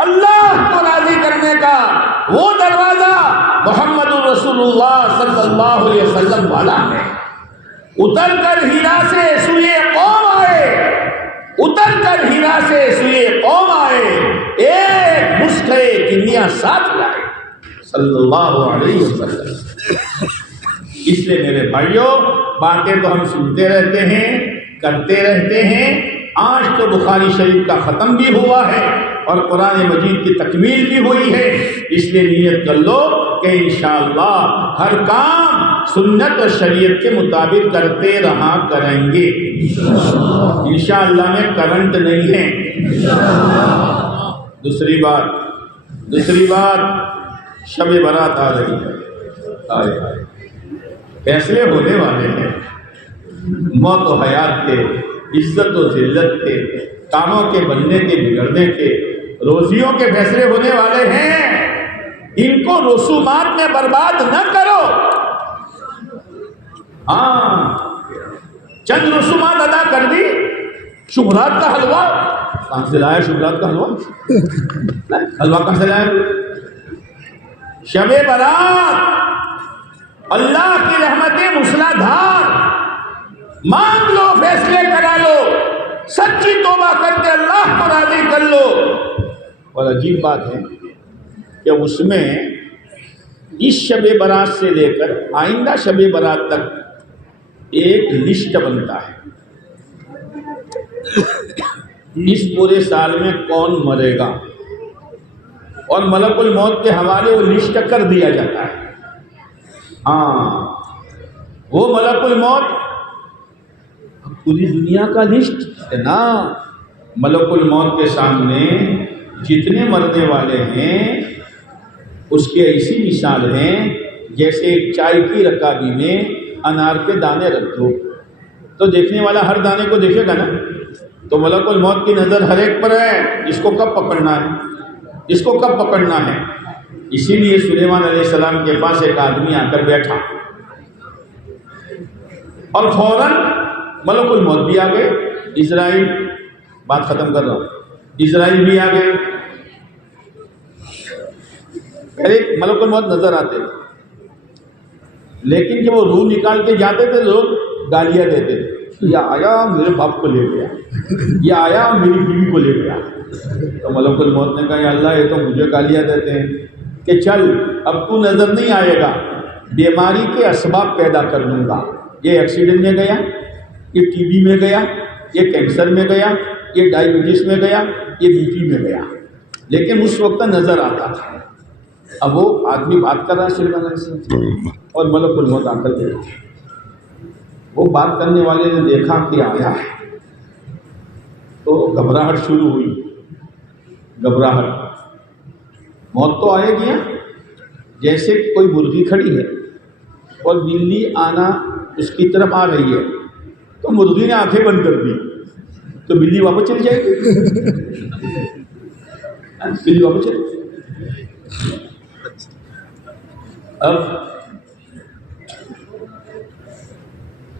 اللہ کو راضی کرنے کا، وہ دروازہ محمد الرسول اللہ صلی اللہ علیہ وسلم والا ہے۔ اتر کر ہیرا سے سوئے قوم آئے، اتر کر ہیرا سے سوئے قوم آئے، ایک نسخے کنیا ساتھ لائے صلی اللہ علیہ وسلم۔ اس لیے میرے بھائیوں، باتیں تو ہم سنتے رہتے ہیں، کرتے رہتے ہیں۔ آج تو بخاری شریف کا ختم بھی ہوا ہے اور قرآن مجید کی تکمیل بھی ہوئی ہے، اس لیے نیت کر لو کہ انشاءاللہ ہر کام سنت اور شریعت کے مطابق کرتے رہا کریں گے۔ انشاءاللہ میں کرنٹ نہیں ہے۔ دوسری بات شب برات آ رہی ہے، فیصلے ہونے والے ہیں، موت و حیات کے، عزت و ذلت کے، کاموں کے بننے کے بگڑنے کے، روزیوں کے فیصلے ہونے والے ہیں۔ ان کو رسومات میں برباد نہ کرو۔ ہاں، چند رسومات ادا کر دی، شبہات کا حلوہ کہاں سے لایا؟ شبہات کا حلوہ کہاں سے لایا؟ شب برات اللہ کی رحمتیں موسلادھار، مانگ لو، فیصلے کرا لو، سچی توبہ کر کے اللہ کو راضی کر لو۔ اور عجیب بات ہے کہ اس میں اس شب برات سے لے کر آئندہ شب برات تک ایک لسٹ بنتا ہے، اس پورے سال میں کون مرے گا، اور ملک الموت کے حوالے وہ لسٹ کر دیا جاتا ہے۔ ہاں، وہ ملک الموت پوری دنیا کا لسٹ ہے نا، ملک الموت کے سامنے جتنے مرنے والے ہیں اس کی ایسی مثال ہے جیسے ایک چائے کی رکابی میں انار کے دانے رکھ دو تو دیکھنے والا ہر دانے کو دیکھے گا نا۔ تو ملک الموت کی نظر ہر ایک پر ہے، اس کو کب پکڑنا ہے، اس کو کب پکڑنا ہے۔ اسی لیے سلیمان علیہ السلام کے پاس ایک آدمی آ کر بیٹھا اور فوراً ملک الموت بھی آ گئے، اسرائیل، بات ختم کر رہا ہوں، اسرائیل بھی آ گئے۔ پہلے ملک الموت نظر آتے لیکن جب وہ روح نکال کے جاتے تھے لوگ گالیاں دیتے تھے، یہ آیا میرے باپ کو لے گیا، یہ آیا میری بیوی کو لے گیا۔ تو ملک الموت نے کہا یا اللہ یہ تو مجھے گالیاں دیتے ہیں کہ چل اب تو نظر نہیں آئے گا، بیماری کے اسباب پیدا کر دوں گا۔ یہ ایکسیڈنٹ میں گیا، یہ ٹی بی میں گیا، یہ کینسر میں گیا، یہ ڈائبٹیز میں گیا، یہ بی پی میں گیا، لیکن اس وقت نظر آتا تھا۔ اب وہ آدمی بات کر رہا ہے سلیمان علیہ السلام اور ملک الموت آ کر دیکھا، وہ بات کرنے والے نے دیکھا کہ آیا ہے تو گھبراہٹ شروع ہوئی، گھبراہٹ، موت تو آئے گی، جیسے کوئی مرغی کھڑی ہے اور بلی آنا اس کی طرف آ رہی ہے تو مرغی نے آنکھیں بند کر دی تو بلی واپس چلی جائے گی، بلی واپس چلی۔ اب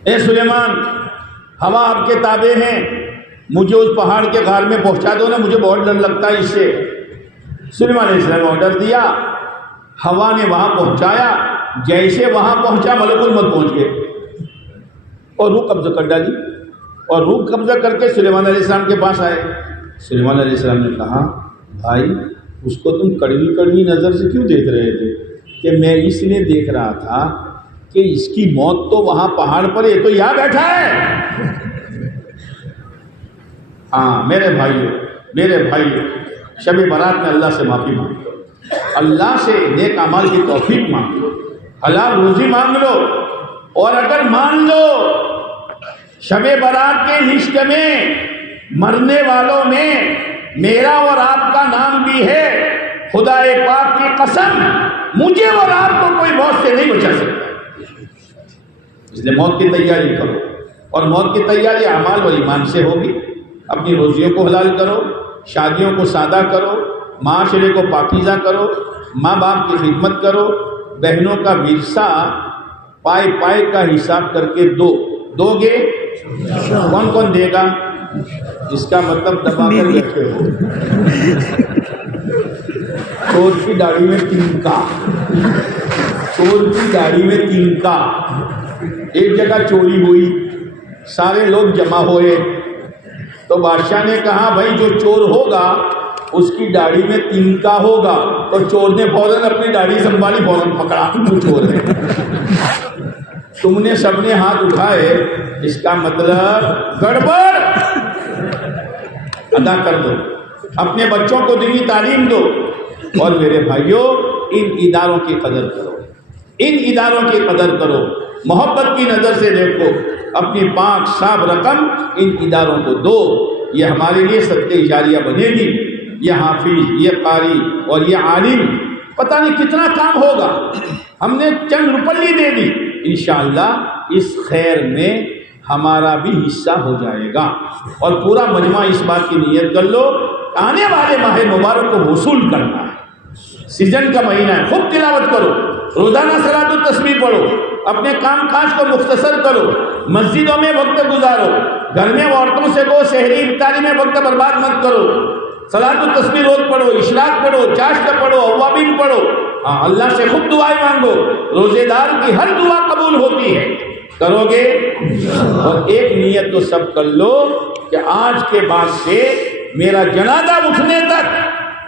اے سلیمان، ہوا آپ کے تابع ہیں، مجھے اس پہاڑ کے غار میں پہنچا دو نا، مجھے بہت ڈر لگتا ہے اس سے۔ سلیمان علیہ السلام نے آرڈر دیا، ہوا نے وہاں پہنچایا، جیسے وہاں پہنچا ملک الموت پہنچ گئے اور روح قبضہ کر ڈالی، اور روح قبضہ کر کے سلیمان علیہ السلام کے پاس آئے۔ سلیمان علیہ السلام نے کہا بھائی اس کو تم کڑوی کڑوی نظر سے کیوں دیکھ رہے تھے؟ کہ میں اس لیے دیکھ رہا تھا کہ اس کی موت تو وہاں پہاڑ پر ہے، تو یہاں بیٹھا ہے۔ ہاں میرے بھائیو، شب برات میں اللہ سے معافی مانگو، اللہ سے نیک اعمال کی توفیق مانگو، حلال روزی مانگ لو، اور اگر مان لو شب برات کے لسٹ میں مرنے والوں میں میرا اور آپ کا نام بھی ہے، خدا پاک کی قسم مجھے اور آپ کو کوئی موت سے نہیں بچا سکتا۔ اس لیے موت کی تیاری کرو، اور موت کی تیاری اعمال و ایمان سے ہوگی۔ اپنی روزیوں کو حلال کرو، شادیوں کو سادہ کرو، معاشرے کو پاکیزہ کرو، ماں باپ کی خدمت کرو، بہنوں کا ورثہ پائے پائے کا حساب کر کے دو گے؟ کون کون دے گا؟ اس کا مطلب دبا کر بیٹھے ہو۔ چور کی داڑھی میں تنکا، چور کی داڑھی میں تنکا، ایک جگہ چوری ہوئی، سارے لوگ جمع ہوئے، تو بادشاہ نے کہا بھائی جو چور ہوگا اس کی داڑھی میں تنکا ہوگا، تو چور نے فوراً اپنی داڑھی سنبھالی، فوراً پکڑا، تو چور ہے۔ تم نے سب نے ہاتھ اٹھائے، اس کا مطلب گڑبڑ۔ ادا کر دو، اپنے بچوں کو دینی تعلیم دو، اور میرے بھائیوں ان اداروں کی قدر کرو، ان اداروں کی قدر کرو، محبت کی نظر سے دیکھو، اپنی پاک صاف رقم ان اداروں کو دو، یہ ہمارے لیے صدقہ جاریہ بنے گی۔ یہ حافظ، یہ قاری اور یہ عالم، پتہ نہیں کتنا کام ہوگا، ہم نے چند روپیے دے دی، انشاءاللہ اس خیر میں ہمارا بھی حصہ ہو جائے گا۔ اور پورا مجمع اس بات کی نیت کر لو، آنے والے ماہ مبارک کو وصول کرنا ہے، سیزن کا مہینہ ہے، خوب تلاوت کرو، روزانہ صلاۃ التسبیح پڑھو، اپنے کام کاج کو مختصر کرو، مسجدوں میں وقت گزارو، گھر میں عورتوں سے کو سحری افطاری میں وقت برباد مت کرو، صلاۃ التسبیح روز پڑھو، اشراق پڑھو، چاشت پڑھو، اوابین پڑھو، ہاں اللہ سے خوب دعائیں مانگو، روزے دار کی ہر دعا قبول ہوتی ہے، کرو گے؟ اور ایک نیت تو سب کر لو کہ آج کے بعد سے میرا جنازہ اٹھنے تک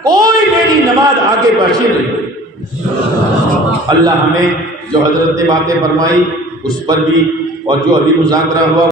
کوئی میری نماز آگے پیچھے نہیں ہوئی۔ اللہ ہمیں جو حضرت نے باتیں فرمائی اس پر بھی، اور جو ابھی مذاکرہ ہوا